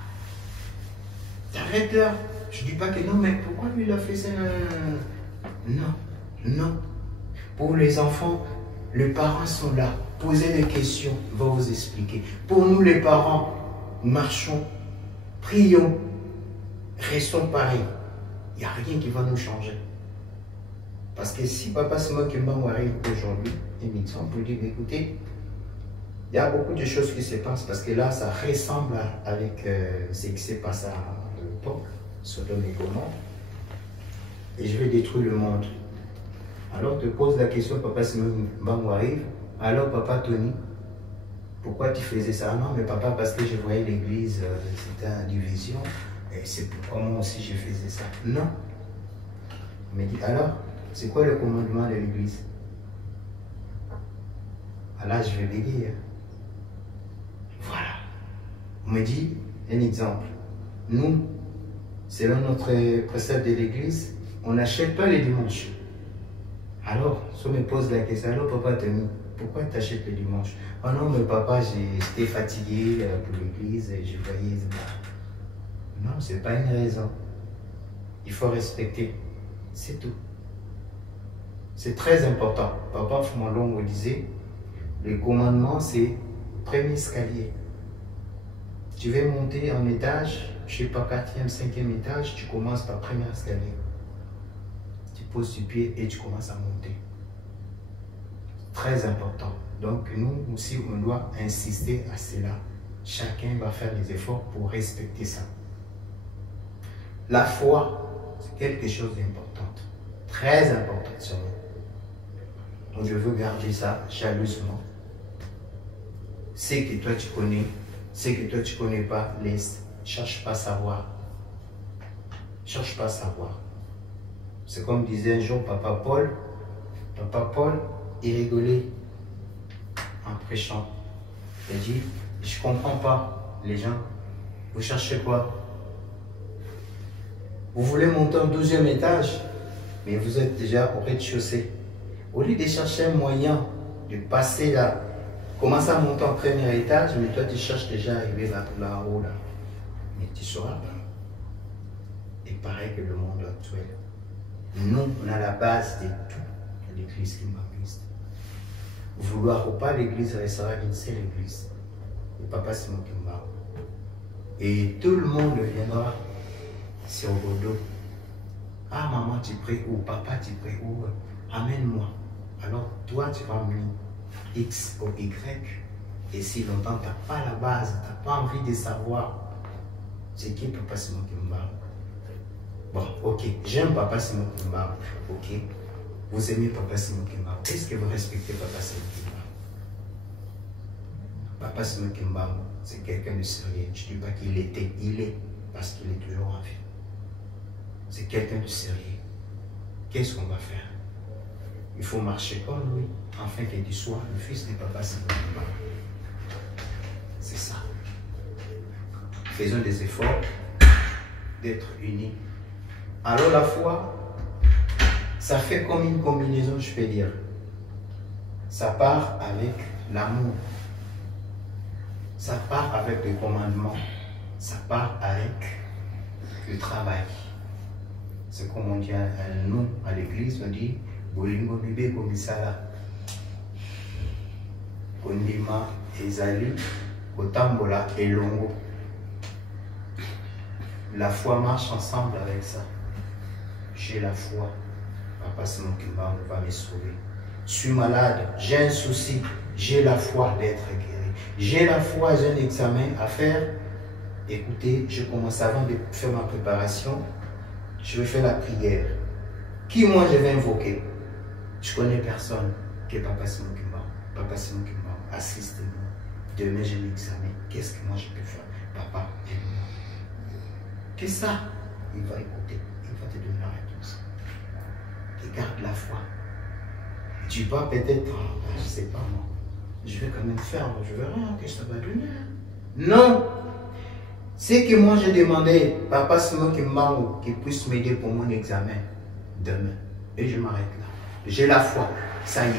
T'arrêtes là. Je ne dis pas que non, mais pourquoi lui il a fait ça? Non, non. Pour les enfants, les parents sont là. Posez des questions, on va vous expliquer. Pour nous les parents, marchons, prions, restons pareils. Il n'y a rien qui va nous changer. Parce que si Papa Simon Kimba arrive aujourd'hui, on peut dire, écoutez, il y a beaucoup de choses qui se passent parce que là, ça ressemble avec ce qui s'est passé à l'époque, Sodome et Gomorrhe. Et je vais détruire le monde. Alors, te pose la question, Papa Simon Kimba arrive, Alors, papa Tony, pourquoi tu faisais ça? Non, mais papa, parce que je voyais l'église, c'était en division, et c'est pourquoi moi aussi je faisais ça. Non. Il me dit, alors, c'est quoi le commandement de l'église? Alors, je vais bégayer. Voilà. On me dit, un exemple. Nous, selon notre précepte de l'église, on n'achète pas les dimanches. Alors, si on me pose la question, alors papa Tony, pourquoi tu achètes le dimanche? Oh non, mais papa, j'étais fatigué pour l'église et je voyais. Non, ce n'est pas une raison. Il faut respecter. C'est tout. C'est très important. Papa Fumolongo disait, le commandement, c'est le premier escalier. Tu veux monter en étage, je ne sais pas, 4e, 5e étage, tu commences par le premier escalier. Tu poses du pied et tu commences à monter. Très important. Donc nous aussi, on doit insister à cela. Chacun va faire des efforts pour respecter ça. La foi, c'est quelque chose d'important. Très important sur nous. Donc je veux garder ça jalousement. C'est que toi tu connais, c'est que toi tu ne connais pas, laisse. Cherche pas à savoir. Cherche pas à savoir. C'est comme disait un jour Papa Paul. Papa Paul, il rigolait en prêchant. Il dit, je ne comprends pas les gens. Vous cherchez quoi? Vous voulez monter au 12e étage, mais vous êtes déjà au rez-de-chaussée. Au lieu de chercher un moyen de passer là, commencer à monter au premier étage, mais toi tu cherches déjà à arriver là en haut là. Mais tu seras là. Et pareil que le monde actuel. Nous, on a la base de tout de l'église Kimbanguiste. Vouloir ou pas, l'église restera une seule église. Le papa Simon Kimba. Et tout le monde viendra sur vos dos. Ah, maman, tu pries où? Papa, tu pries où? Amène-moi. Alors, toi, tu vas amener X ou Y. Et si longtemps, tu n'as pas la base, tu n'as pas envie de savoir. C'est qui Papa Simon Kimba? Bon, ok, j'aime Papa Simon Kimba. Ok, vous aimez Papa Simon Kimba. Est-ce que vous respectez Papa Simon Kimba? Papa Simon Kimba, c'est quelqu'un de sérieux. Je ne dis pas qu'il était, il est, parce qu'il est toujours en vie. C'est quelqu'un de sérieux. Qu'est-ce qu'on va faire? Il faut marcher comme lui, afin qu'il soit le fils de Papa Simon Kimba. C'est ça. Faisons des efforts d'être unis. Alors la foi, ça fait comme une combinaison, je peux dire. Ça part avec l'amour. Ça part avec le commandement. Ça part avec le travail. C'est comme on dit nous, à l'église, on dit Bolingo Bibe Komisala. Kondima Ezali, Kotambola et Longo. La foi marche ensemble avec ça. J'ai la foi. Papa Simon Kimba va me sauver. Je suis malade, j'ai un souci. J'ai la foi d'être guéri. J'ai la foi, j'ai un examen à faire. Écoutez, je commence avant de faire ma préparation. Je vais faire la prière. Qui moi je vais invoquer? Je connais personne que Papa Simon Kimba. Papa Simon Kimba, assiste-moi. Demain j'ai l'examen. Qu'est-ce que moi je peux faire? Papa, aide-moi. Qu'est-ce que ça? Il va écouter, il va te donner la réponse. Regarde la foi. Tu vas peut-être, je ne sais pas moi, je vais quand même faire, je verrai que ça va donner. Non! C'est que moi j'ai demandé, Papa Simon Kimba, qu'il puisse m'aider pour mon examen demain. Et je m'arrête là. J'ai la foi, ça y est.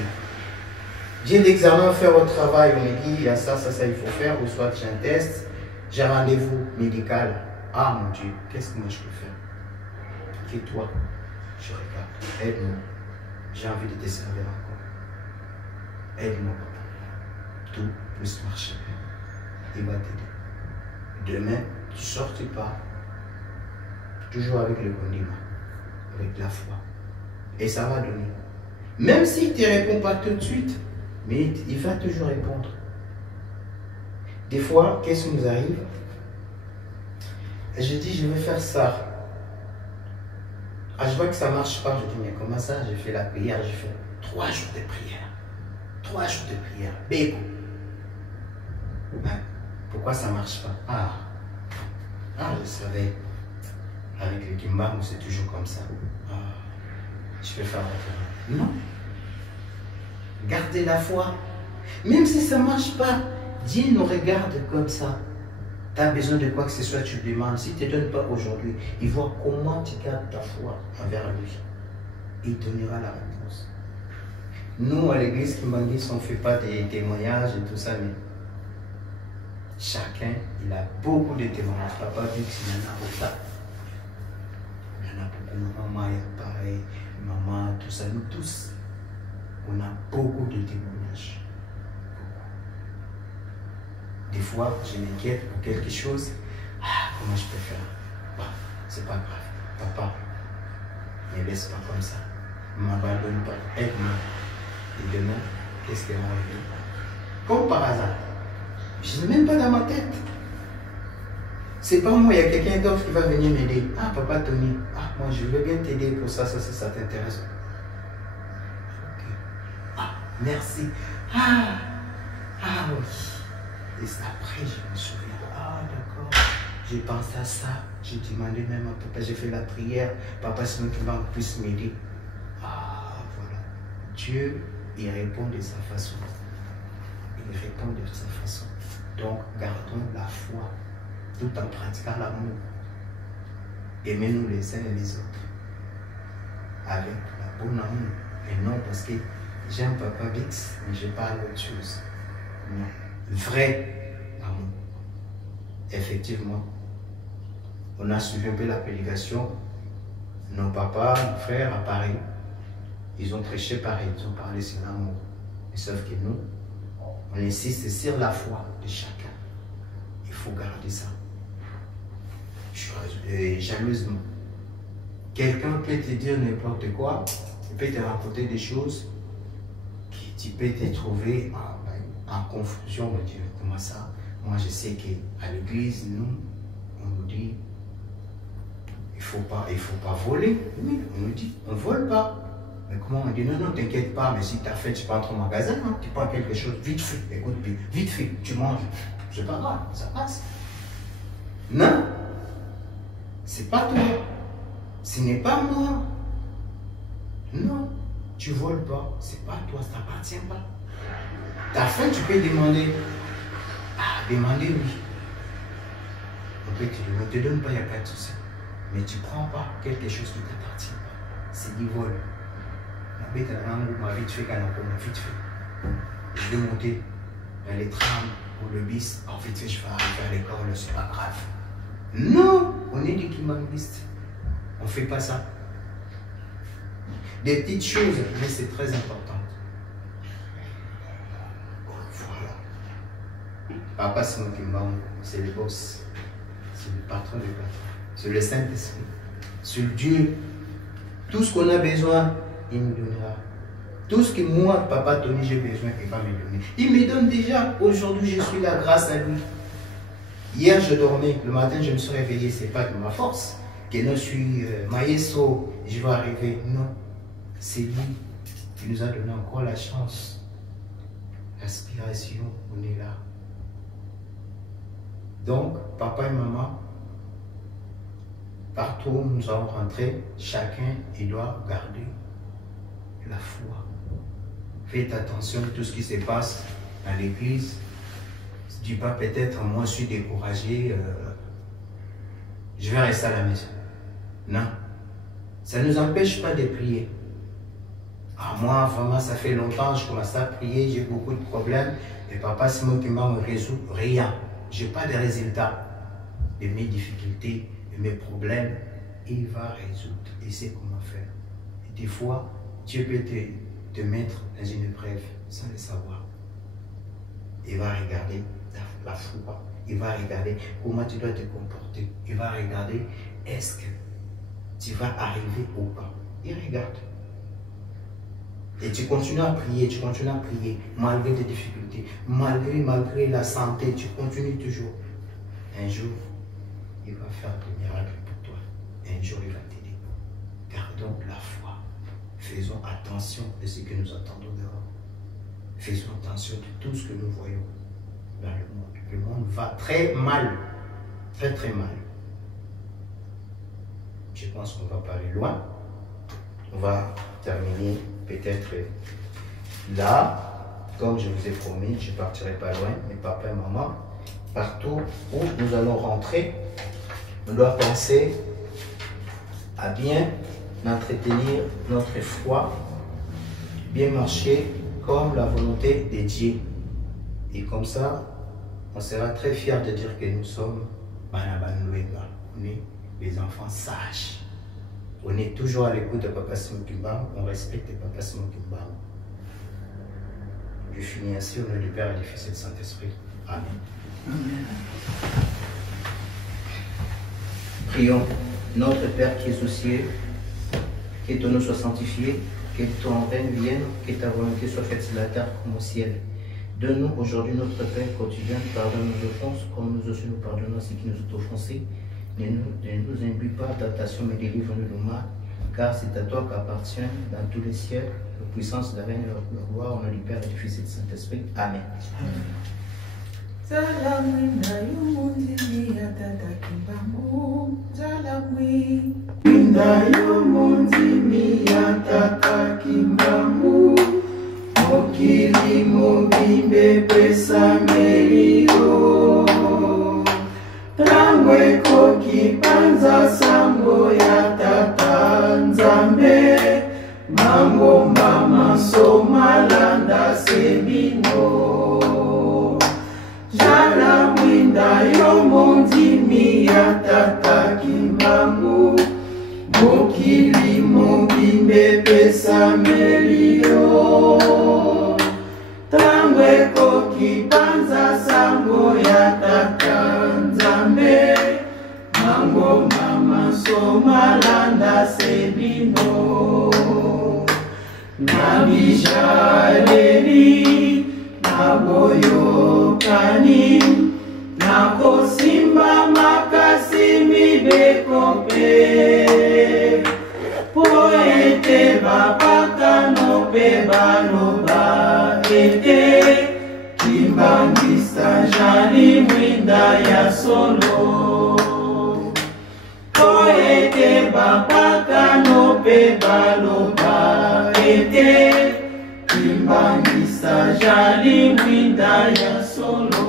J'ai l'examen à faire au travail, on me dit, il y a ça, il faut faire, ou soit j'ai un test, j'ai un rendez-vous médical. Ah mon Dieu, qu'est-ce que moi je peux faire? Et toi, je regarde, aide-moi. J'ai envie de te servir encore. Aide-moi, papa. Tout puisse marcher bien. Il va t'aider. Demain, tu ne sortis pas. Toujours avec le condiment, avec la foi. Et ça va donner. Même s'il ne te répond pas tout de suite, mais il va toujours répondre. Des fois, qu'est-ce qui nous arrive? Je dis, je vais faire ça. Ah, je vois que ça ne marche pas. Je dis, mais comment ça? J'ai fait la prière, j'ai fait 3 jours de prière. 3 jours de prière. Béco. Hein? Pourquoi ça ne marche pas? Je savais. Avec le Kimbang, c'est toujours comme ça. Je vais faire autrement. Non. Gardez la foi. Même si ça ne marche pas, Dieu nous regarde comme ça. Tu as besoin de quoi que ce soit, tu demandes. Si tu ne te donnes pas aujourd'hui, il voit comment tu gardes ta foi envers lui. Il donnera la réponse. Nous, à l'église Kimbangis, on ne fait pas des témoignages et tout ça, mais chacun, il a beaucoup de témoignages. Papa dit qu'il y en a autant. Il y en a beaucoup. Maman est pareil, maman, tout ça. Nous tous, on a beaucoup de témoignages. Des fois, je m'inquiète pour quelque chose. Comment je peux faire? C'est pas grave. Papa, ne laisse pas comme ça. Ne m'abandonne pas. Aide-moi. Et demain, qu'est-ce qui va arriver? Comme par hasard. Je ne suis même pas dans ma tête. C'est pas moi, il y a quelqu'un d'autre qui va venir m'aider. Papa Tony, moi je veux bien t'aider pour ça, ça t'intéresse. Ok. Merci. Oui. Et après, je me souviens, d'accord, j'ai pensé à ça, j'ai demandé même à papa, j'ai fait la prière, papa sinon qu'il puisse m'aider. Voilà. Dieu, il répond de sa façon. Il répond de sa façon. Donc, gardons la foi, tout en pratiquant l'amour. Aimez-nous les uns et les autres, avec la bonne amour. Et non parce que j'aime Papa Vix, mais je parle d'autre chose. Non. Vrai amour. Effectivement, on a suivi un peu la prédication. Nos papas, nos frères à Paris, ils ont prêché pareil, ils ont parlé sur l'amour. Sauf que nous, on insiste sur la foi de chacun. Il faut garder ça. Jalousement. Quelqu'un peut te dire n'importe quoi, il peut te raconter des choses qui tu peux te trouver en confusion. On dit, comment ça? Moi, je sais qu'à l'église, nous, on nous dit, il faut pas voler. Oui, on nous dit, on ne vole pas. Mais comment on dit, non, t'inquiète pas, mais si tu as fait, tu peux entrer au magasin, tu prends quelque chose, vite fait, écoute, vite fait, tu manges. C'est pas grave, ça passe. Non, c'est pas toi. Ce n'est pas moi. Non, tu voles pas, c'est pas toi, ça t'appartient pas. T'as faim, tu peux demander. Demander, oui. On ne te donne pas, il n'y a pas de souci. Mais tu ne prends pas quelque chose qui ne t'appartient pas. C'est du vol. Je vais monter dans les trams ou le bis. En fait, je vais arriver à l'école, c'est pas grave. Non, on est des kimbangistes. On ne fait pas ça. Des petites choses, mais c'est très important. Voilà. Papa, c'est mon Kimbang, c'est le boss. C'est le patron du patron. C'est le Saint-Esprit. C'est Dieu. Tout ce qu'on a besoin, il nous donnera. Tout ce que moi, Papa Tony, j'ai besoin, il va me donner. Il me donne déjà. Aujourd'hui, je suis là grâce à lui. Hier, je dormais. Le matin, je me suis réveillé. Ce n'est pas de ma force. Que je suis Maïeso, je vais arriver. Non. C'est lui qui nous a donné encore la chance. L'aspiration, on est là. Donc, papa et maman, partout où nous allons rentrer, chacun, il doit garder la foi. Faites attention à tout ce qui se passe à l'église. Ne dis pas peut-être, moi je suis découragé, je vais rester à la maison. Non. Ça ne nous empêche pas de prier. Moi, vraiment, ça fait longtemps, je commence à prier, j'ai beaucoup de problèmes. Et papa, c'est moi qui me résout rien. Je n'ai pas de résultats de mes difficultés, de mes problèmes. Il va résoudre. Il sait comment faire. Et des fois, Dieu peut te mettre dans une épreuve sans le savoir. Il va regarder la foi. Il va regarder comment tu dois te comporter. Il va regarder est-ce que tu vas arriver ou pas. Il regarde. Et tu continues à prier, malgré tes difficultés, malgré la santé, tu continues toujours. Un jour, il va faire des miracles pour toi. Un jour, il va t'aider. Gardons la foi. Faisons attention de ce que nous entendons dehors. faisons attention de tout ce que nous voyons dans le monde. Le monde va très mal, très très mal. Je pense qu'on va pas aller loin. On va terminer peut-être là. Comme je vous ai promis, je ne partirai pas loin. Mais papa et maman, partout où nous allons rentrer, on doit penser à bien entretenir notre foi, bien marcher comme la volonté de Dieu. Et comme ça, on sera très fiers de dire que nous sommes les enfants sages. On est toujours à l'écoute de Papa Simon Kimbangu, on respecte Papa Simon Kimbangu. Je finis ainsi au nom du Père et du Fils et du Saint-Esprit. Amen. Amen. Prions. Notre Père qui es aux cieux, que ton nom soit sanctifié, que ton règne vienne, que ta volonté soit faite sur la terre comme au ciel. Donne-nous aujourd'hui notre pain quotidien, pardonne nos offenses, comme nous aussi nous pardonnons à ceux qui nous ont offensés. Ne nous induis pas en tentation, mais délivre-nous du mal, car c'est à toi qu'appartient dans tous les siècles la puissance, la reine et la gloire, au nom du Père et du Fils et du Saint-Esprit. Amen. Tangweko kipanza sango ya tata nzambe mango mama somalanda sebino jala mwinda yo mondimi ya tata kimbangu mokili mobimbe pesa melio tangweko kipanza sango ya tata nzambe mango mama somalanda sebino nabijaleli naboyokani nakosimba makasi mibekope po ete bapakano pe baloba ete kimbangisa jali mwinda ya solo po ete bapakano pe baloba ete kimbangisa jali mwinda ya solo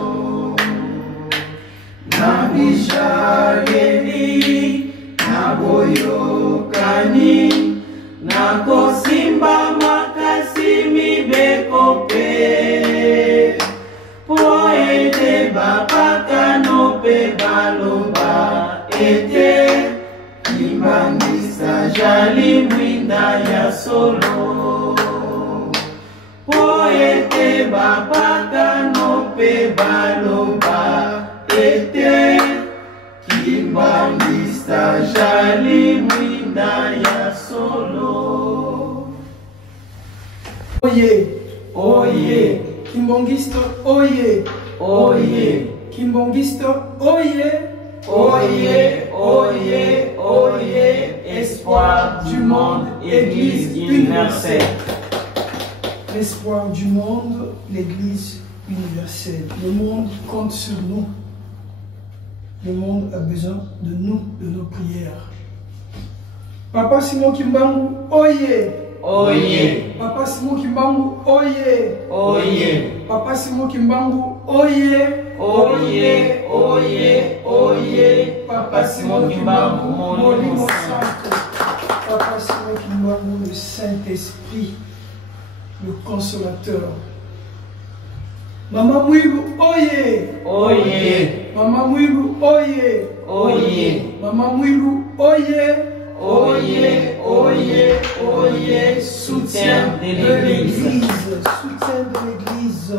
nabijaleli naboyokani nakosimba makasi mibekope po ete bapakano pe baloba ete kimbangisa jali mwinda ya solo po ete bapakano pe baloba ete kimbangisa jali mwinda ya solo. Oye, Oye, Kimbongisto, oye, oye, Kimbongisto, oye, oye, oye, oye, espoir du monde, Église universelle. L'espoir du monde, l'Église universelle. Le monde compte sur nous. Le monde a besoin de nous, de nos prières. Papa Simon Kimbangu, oye! Oye, Papa Simon Kimbangu, oye! oye, Papa Simon Kimbangu, oye! oye, oye, oye, Papa Simon Kimbangu, Molimo Santo. Papa Simon Kimbangu, le Saint-Esprit, le Consolateur. Maman Mwilu, oye! oye, Maman Mwilu, oye! oye, Maman Mwilu, oye! oye, oye, oye, soutien de l'Église. Soutien de l'Église.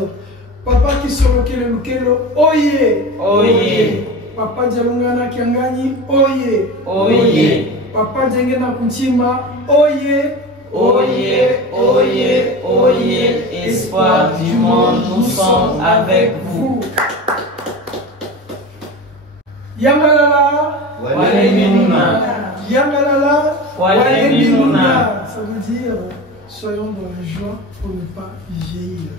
Papa Kisolokele Lukelo, oye! Oye, Papa Dialungana Kiangani, oye! oye, Papa Djengena Kunchima, oye! oye, oye, oye, espoir du monde, nous sommes avec vous. Yangalala, Waleminuna, Yangalala, Waleminuna. Ça veut dire, soyons dans la joie pour ne pas vieillir.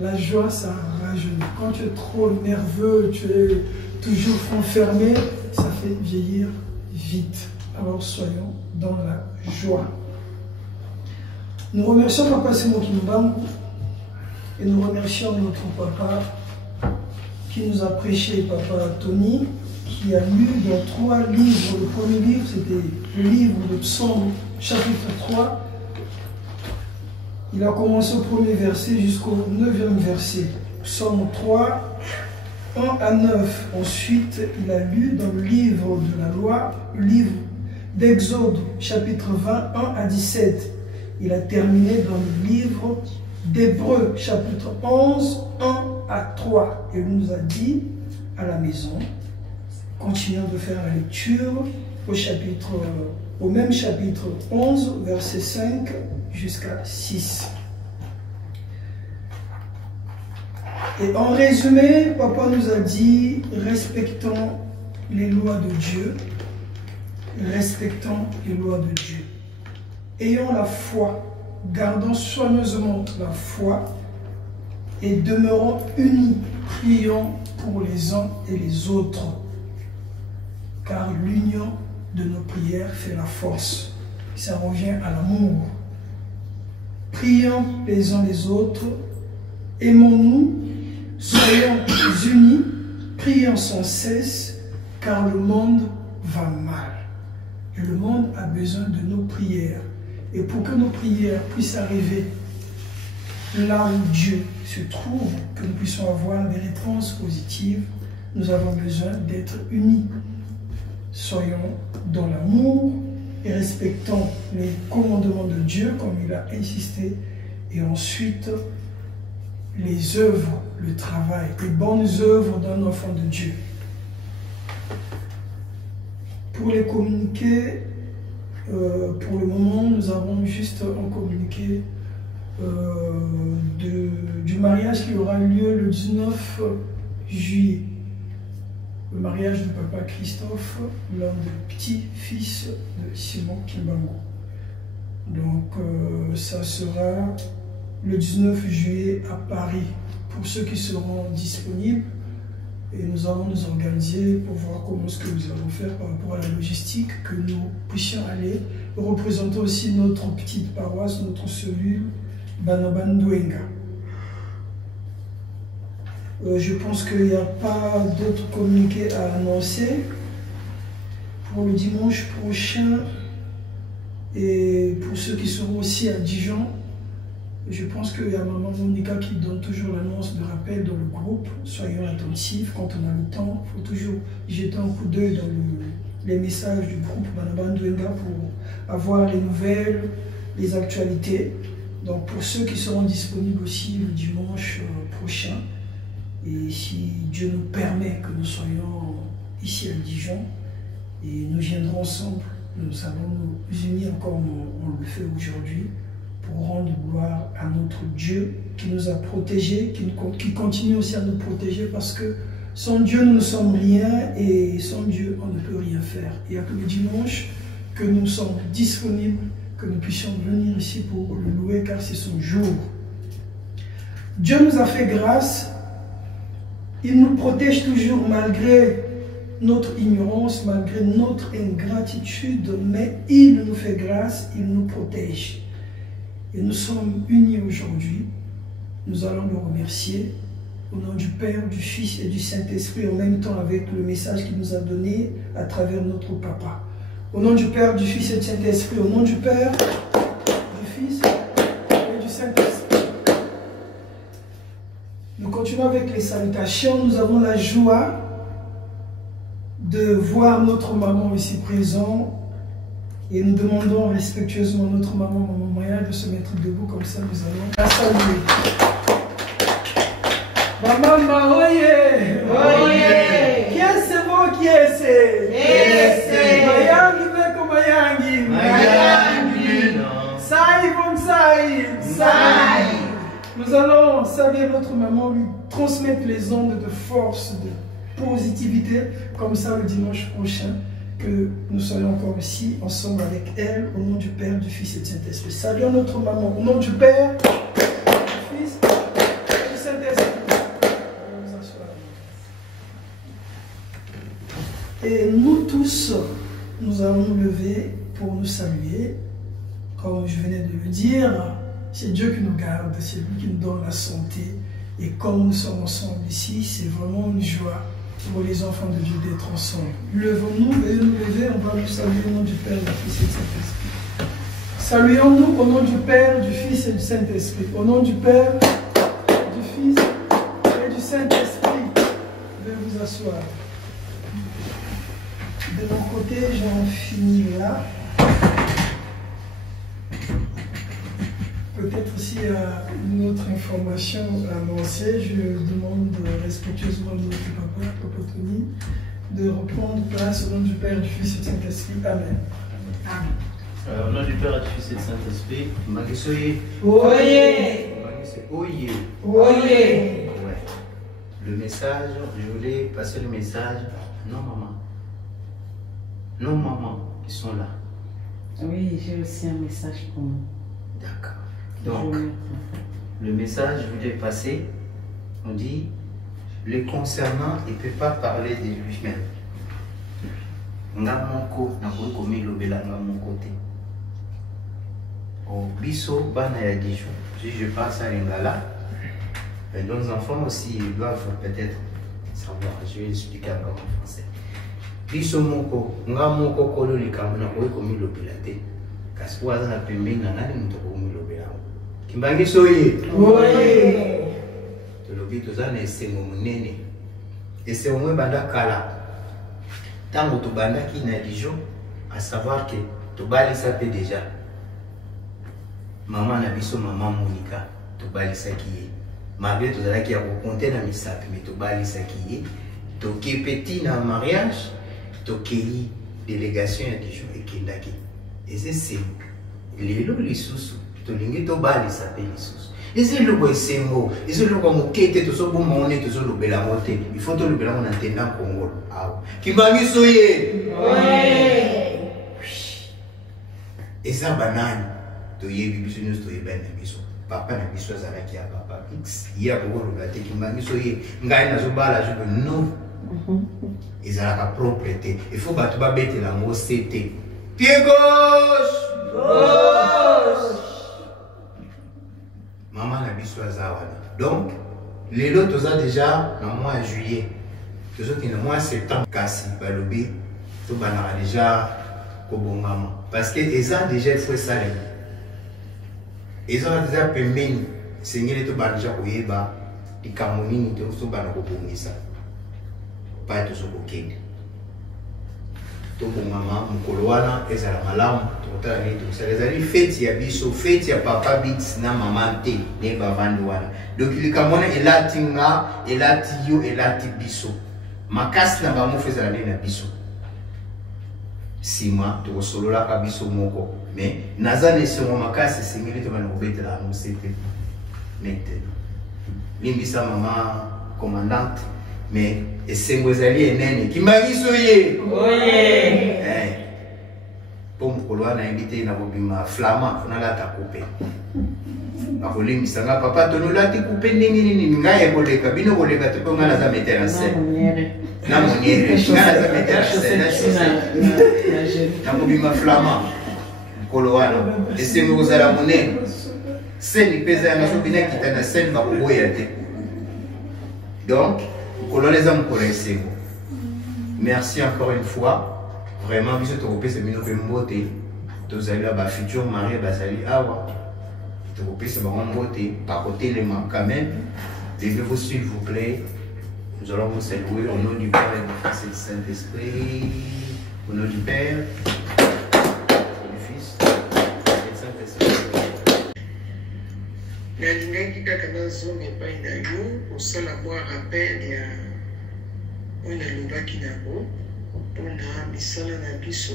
La joie, ça rajeunit. Quand tu es trop nerveux, tu es toujours enfermé, ça fait vieillir vite. Alors soyons dans la joie. Nous remercions Papa Simon Kimbangu et nous remercions notre papa qui nous a prêché, Papa Tony, qui a lu dans 3 livres. Le premier livre, c'était le livre de Psaume, chapitre 3. Il a commencé au premier verset jusqu'au 9e verset. Psaume 3, 1 à 9. Ensuite, il a lu dans le livre de la loi, le livre d'Exode, chapitre 20, 1 à 17. Il a terminé dans le livre d'Hébreux, chapitre 11, 1 à 3. Et il nous a dit à la maison, continuons de faire la lecture au même chapitre 11, verset 5 jusqu'à 6. Et en résumé, Papa nous a dit, respectons les lois de Dieu, respectons les lois de Dieu. Ayons la foi, gardons soigneusement la foi et demeurons unis, prions pour les uns et les autres, car l'union de nos prières fait la force. Ça revient à l'amour. Prions les uns les autres, aimons-nous, soyons unis, prions sans cesse, car le monde va mal. Et le monde a besoin de nos prières. Et pour que nos prières puissent arriver là où Dieu se trouve, que nous puissions avoir des réponses positives, nous avons besoin d'être unis. Soyons dans l'amour et respectons les commandements de Dieu comme il a insisté. Et ensuite, les œuvres, le travail, les bonnes œuvres d'un enfant de Dieu. Pour les communiqués, pour le moment, nous avons juste un communiqué du mariage qui aura lieu le 19 juillet. Le mariage de Papa Christophe, l'un des petits-fils de Simon Kimbangu. Donc, ça sera le 19 juillet à Paris, pour ceux qui seront disponibles. Et nous allons nous organiser pour voir comment est-ce que nous allons faire par rapport à la logistique, que nous puissions aller représenter aussi notre petite paroisse, notre cellule Banabandouenga. Je pense qu'il n'y a pas d'autres communiqués à annoncer pour le dimanche prochain. Et pour ceux qui seront aussi à Dijon, je pense qu'il y a Maman Monica qui donne toujours l'annonce de rappel dans le groupe. Soyons attentifs quand on a le temps. Il faut toujours jeter un coup d'œil dans les messages du groupe Banabandouenga pour avoir les nouvelles, les actualités. Donc pour ceux qui seront disponibles aussi le dimanche prochain, et si Dieu nous permet que nous soyons ici à Dijon, et nous viendrons ensemble, nous allons nous unir comme on le fait aujourd'hui, pour rendre gloire à notre Dieu qui nous a protégés, qui continue aussi à nous protéger, parce que sans Dieu nous ne sommes rien et sans Dieu on ne peut rien faire. Il n'y a que le dimanche que nous sommes disponibles, que nous puissions venir ici pour le louer, car c'est son jour. Dieu nous a fait grâce, il nous protège toujours malgré notre ignorance, malgré notre ingratitude, mais il nous fait grâce, il nous protège. Et nous sommes unis aujourd'hui. Nous allons le remercier au nom du Père, du Fils et du Saint-Esprit, en même temps avec le message qu'il nous a donné à travers notre Papa. Au nom du Père, du Fils et du Saint-Esprit, au nom du Père, du Fils et du Saint-Esprit. Nous continuons avec les salutations. Nous avons la joie de voir notre maman ici présente. Et nous demandons respectueusement à notre maman, Maman Maya, de se mettre debout, comme ça nous allons la saluer. Maman, oye! Oye! Qui est ce mot qui est ce? Esse! Mayangi beko mayangi! Mayangi! Sai vom sai! Sai! Nous allons saluer notre maman, lui transmettre les ondes de force, de positivité, comme ça le dimanche prochain. Que nous soyons encore ici, ensemble avec elle, au nom du Père, du Fils et du Saint-Esprit. Saluons notre maman, au nom du Père, du Fils et du Saint-Esprit. Et nous tous, nous allons nous lever pour nous saluer. Comme je venais de le dire, c'est Dieu qui nous garde, c'est lui qui nous donne la santé. Et comme nous sommes ensemble ici, c'est vraiment une joie pour les enfants de Dieu d'être ensemble. Levons-nous et nous lever, on va nous saluer au nom du Père, du Fils et du Saint-Esprit. Saluons-nous au nom du Père, du Fils et du Saint-Esprit. Au nom du Père, du Fils et du Saint-Esprit. Veuillez vous asseoir. De mon côté, j'en finis là. Peut-être aussi une autre information à annoncer. Je demande respectueusement à notre papa Tony, de reprendre place au nom du Père, du Fils et du Saint-Esprit. Amen. Amen. Au nom du Père, du Fils et du Saint-Esprit, Maguisoye. Oye. Oye. Oye. Ouais. Le message, je voulais passer le message. Non, maman. Non, maman, qui sont là. Oui, j'ai aussi un message pour nous. D'accord. Donc, le message, je voulais passer. On dit, les concernant, il ne peut pas parler de lui-même. Nga moko, na komi lobela nga mon côté. Au biso, bana ya Dijon. Si je passe à Lingala, nos enfants aussi ils doivent peut-être savoir. Je vais expliquer encore en français. Biso moko, nga moko kolo likambo na komi lobela te. Kasi po aza na pembeni na nani muto komi lobela. Kimbangi soye. Oye. Tolobi toza na esengo munene. Esengo mwe banda kala. Tango tobandaki na Dijon, à savoir que tobalisa pe déjà. Maman na biso maman Monica, tobalisa ki ye. Malgré tozalaki ya kokonte na misapi, mais tobalisa ki ye. Toke petit na mariage, tokei délégation ya Dijon ekendaki. Et c'est lelo lisusu, tolingi tobalisa pe lisusu. Ezi loko esengo, ezi loko mokete tozo bomone tozo lobela mote. Il faut to lobela mon antena Congo. Ah. Kimbangi soye. Oye. Eza banani to yebi biso nyos to yeba na biso. Papa na biso azalaki ya papa X. Ya ko lobate kimbangi soye. Ngai na zo bala zo non. Ezalaka propreté. Il faut battu ba bete la mo CT. Pied gauche. Gauche. Maman na biso azawana. Donc, les lots toza déjà dans le mois de juillet. Tous autres dans le mois de septembre. Kasi balobi, tout banara déjà kobongama. Parce que ils ont déjà fait ça. Ils ont déjà pembeni. Seigneur tout ban déjà koyeba. Di kamoni tout ban kobongisa. Pas tout so kokende. Tout bongama mukolo wana ezala malamu. Totala ni tout ça. Les amis fête ya biso, fête ya papa Bix na maman te ne bavandi wana. Donc il kamona elati nga, elati yo, elati biso. Makasi na bamo fezala na biso. Sima to solola ka biso moko. Mais nazane se mo makasi singili to bana kobetela no c'était maintenant. Limbisa maman commandante, mais esengo ezali enene. Kimbangi soye. Oye. Pour mukolo wana invité na bobima flamand funa la ta couper. Akolimbisa nga papa tono lati couper ndenge nini ngai ekoleka bino koleka te ponga na za mettre en scène. Na moniere, nga na za mettre en scène. Na bobima flamand. Mukolo wana esengo kozala monene. Scène pesa na so bina kita na scène ba koboya te. Donc, mukolo les hommes pour esengo. Merci encore une fois. Vraiment, biso tokopé c'est bino pe mbote. Tozali ba futur mari bazali awa. Tokopé c'est ba mbote par côté les mains quand même. Levez-vous s'il vous plaît. Nous allons vous saluer au nom du Père et du Fils et du Saint-Esprit. Au nom du Père, du Fils et du Saint-Esprit. Nalingaki kaka nazonga epai na yo kosala mwa rappel ya oyo nalobaki nango mpona misala na biso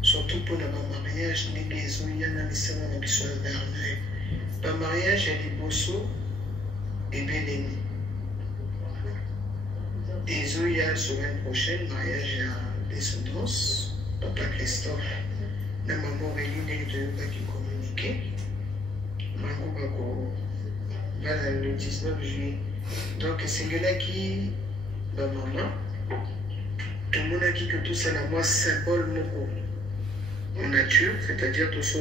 surtout mpona bamariage ndenge ezoya na misala na biso ya dernier bamariage ya liboso ebelemi ezoya semaine prochaine mariage ya descendance papa Christophe na mama Aurélie ndenge toyokaki communiqué mango bako bana le 19 juillet donc esengelaki bamama tomonaki que tout ça, la symbole moko en nature, c'est-à-dire tout ça,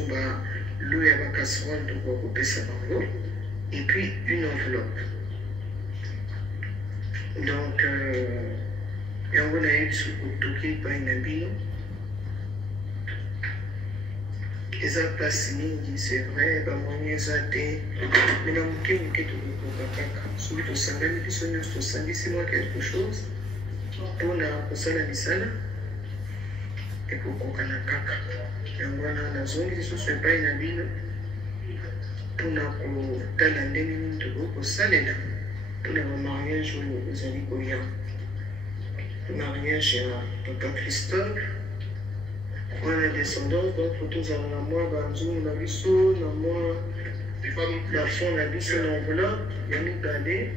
l'eau et la casserole de couper ça et puis une enveloppe. Donc, et on a eu ce toqué par une abino. Et ça passe, c'est vrai, moi, ils ont été, mais dans mon cas, celui de Sangani, puis celui de Sangani, c'est moi quelque chose pour la misala et pour Kokana Kaka. Et on a la zone qui se fait pas une abino pour la talandine de Salena. Pour le mariage aux amis Goya. Le mariage à Papa Christophe. On a descendance, donc photos à la moi, Banzou, la bisso, la moi, la fond, la bisso, l'enveloppe, Yannick Badé.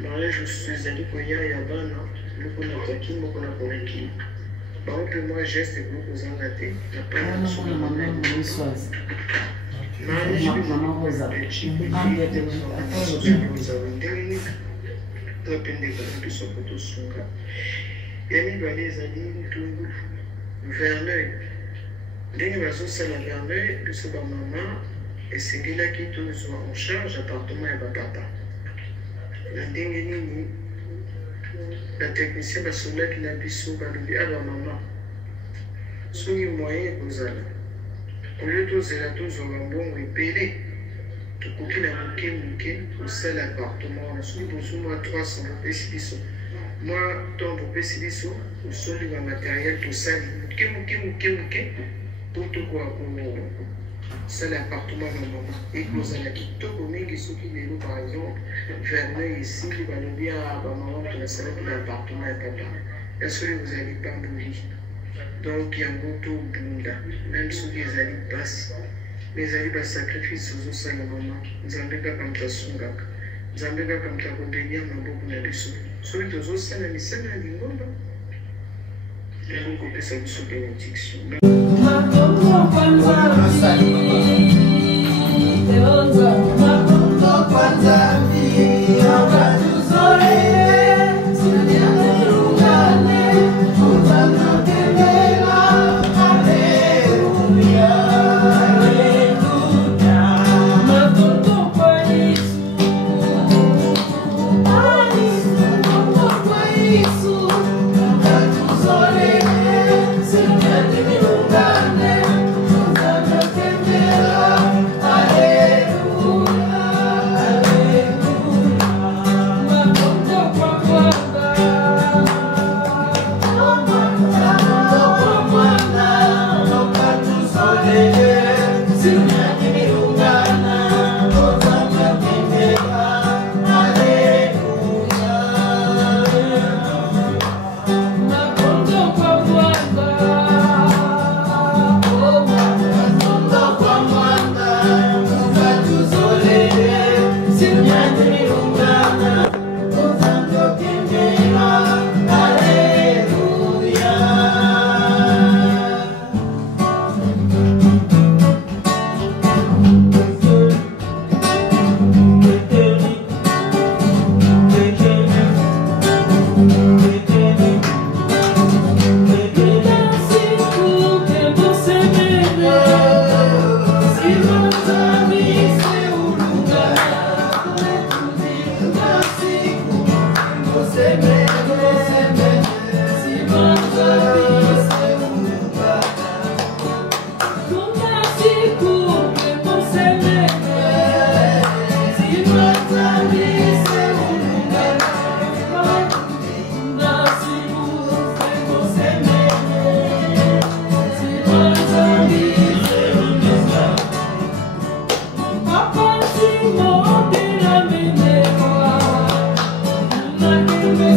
Mariage aux amis Goya et Abana. Le qu'on a taqué, le qu'on a convaincu. Par contre, moi, geste et groupe aux engatés. La part Maman Rosa. Verneuil. Dès que nous sommes à Verneuil, nous sommes à maman, et c'est là qui est en charge, appartement et papa. La dernière, la technicienne va se mettre la bisou, va lui dire à maman. Soyez moyen que vous allez. Au lieu de se la tous au bon et pélé, tout coquin a manqué au seul appartement. On a souvent besoin de 300 pécibiso. Moi, tant pour pécibiso, au sol du matériel, tout ça, mouké, pour tout quoi, pour seul appartement dans le moment. Et que vous allez quitter au milieu qui sont qui les loups, par exemple, Verneuil ici, il va nous dire à maman, tu vas savoir que l'appartement est papa. Est-ce que vous n'allez pas mourir? Donc, il y a un gros bunda, même si les alliés passent, les alliés passent sacrifice aux os à la maman. Zambéga comme ta sungak, Zambéga comme ta condénia, ma boue na biso. Celui de os à la mission à l'ingomba. Et vous coupez sa biso bénédiction.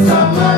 Sama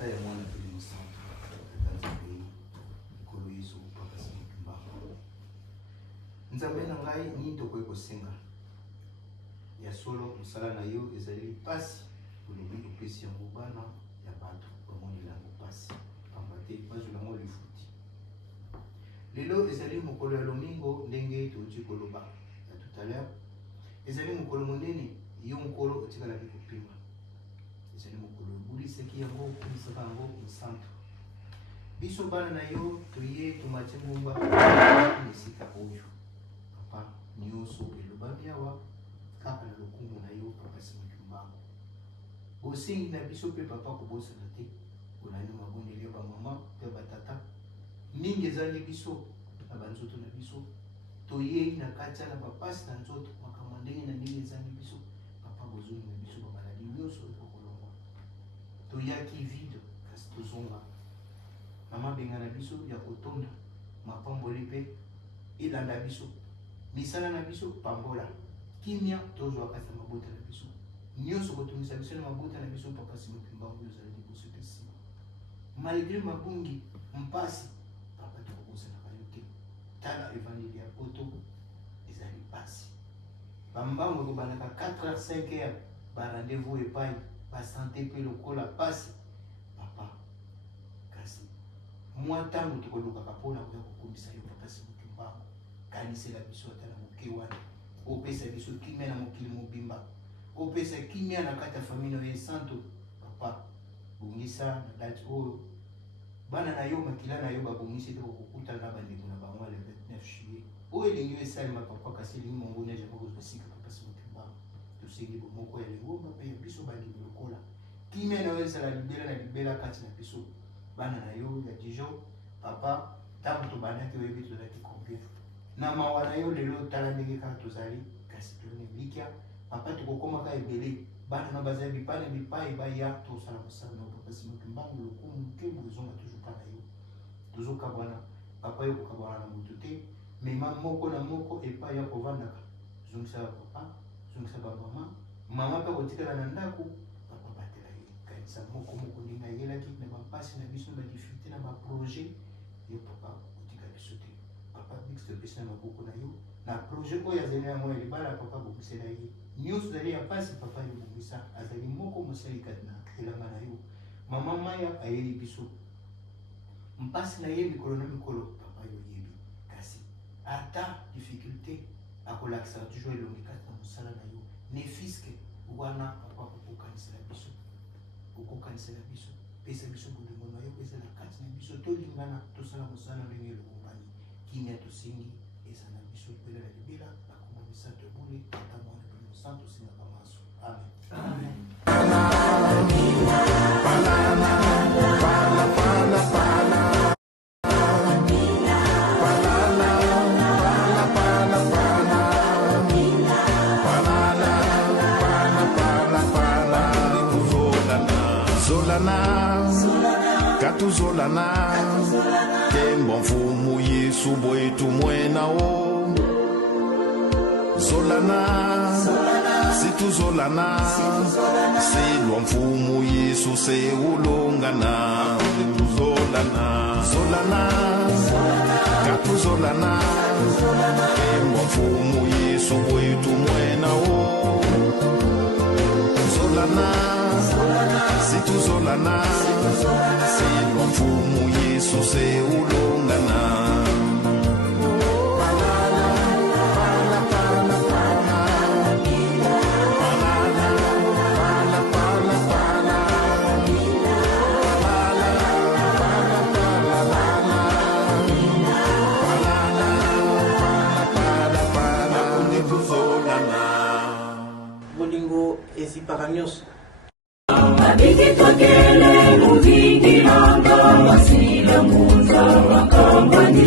tata ya mwana pili musantu Nzambe ikolo Yesu papa simba Nzambe na ngai ni to ko senga ya solo musala na yo ezali pasi olobi opesi yango bana ya bato bamoni lango pasi pambate bazulango lifuti lelo ezali mokolo ya lomingo ndenge touti koloba ya tout à l'heure ezali mokolo monene yo mokolo otikalaki kopima ezali mokolo obulisaki yango opulisaka yango mosantu biso bana na yo toye tomati ngumba esika oyo papa nyonso elobami awa kaka na lokumu na yo papa simikimbango bosingi na biso mpe papa kobosana te olandi mabondeli ya bamama mpe batata mingi ezali biso na banzoto na biso toyei na kati na bapasi na nzoto makambo ndenge na ndenge ezali biso papa bozongi na biso bamaladi nyonso ekokolongwa toyaki vide kasi tozonga mama benga na biso ya kotonda mapamboli mpe elanda biso misala na biso pambola kimia tozwa kati na mabota na biso nyonso kotungisa biso na mabota na biso papa simokimbango ozali liboso mpe nsima malgré mabungi mpasi papa tokokosanaka yo te tala evangeli ya poto ezali pasi bambango ekobandaka 4h 5h barendez-vous epai basante mpe lokola pasi papa kasi mwa ntango tokolukaka mpona koya kokomisa yo papa simokimbango kanisela biso ata na moke wana opesa biso kimia na mokili mobimba opesa kimia na kati ya famille na ye santo papa bongisa na date oyo bana na yo makila na yo babongisi te kokokutana na bandeko na bango le 29 juillet oyo elingi yo esalema papa kasi elingi mongo neje bakozwasika papa simokimbango tosengi bomoko ya lingomba mpe ya biso bandimi lokola kimia na yo ezala libela na libela kati na biso bana na yo ya dijon papa ntango tobandaki oyebi tozalaki combien na mawa na yo lelo tala ndenge kaka tozali kasi tolone blikya papa tokokomaka ebele bana na bazali bipane bipai baya tosala mosala na papa simokimbango lokumu nkembo ezonga tozoka na yo tozoka bwana papa yo kokabwana na moto te mema moko na moko epai ya kovandaka zongisa papa zongisa bamama mama mpe kotikala na ndako papa batela ye kanisa moko moko ndenge ayelaki na bapasi na biso na badifikulte na baprojet yo papa otika biso te papa mixte opesi na maboko na yo na projet oyo azali yango ya libala papa bomisela ye nyonso ezali ya pasi papa yo bomisa azali moko mosali kati na elanga na yo mama maya ayeli biso mpasi na ye mikolo na mikolo papa yo yebi kasi ata difficulté akolakisa toujours elongi kati na mosala na yo ne fiske wana papa okokanisela biso pesa biso bolingo na yo ezala kati na biso tolingana tosala mosala ndenge elongombani kimia tosengi ezala na biso libela na libela nakoma misato ebule ata mwana mpe mosanto osengaka maso amen Katuzolana kembo mfumu Yesu bwetu mwena o Zolana situzolana silwa mfumu Yesu se ulongana Zolana katuzolana kembo mfumu Yesu bwetu mwena o Zolana situzolana silwa mfumu Yesu se ulongana bolingo ezipaka nyonso Abiki twakele muvingi hanga wasila munza wakambani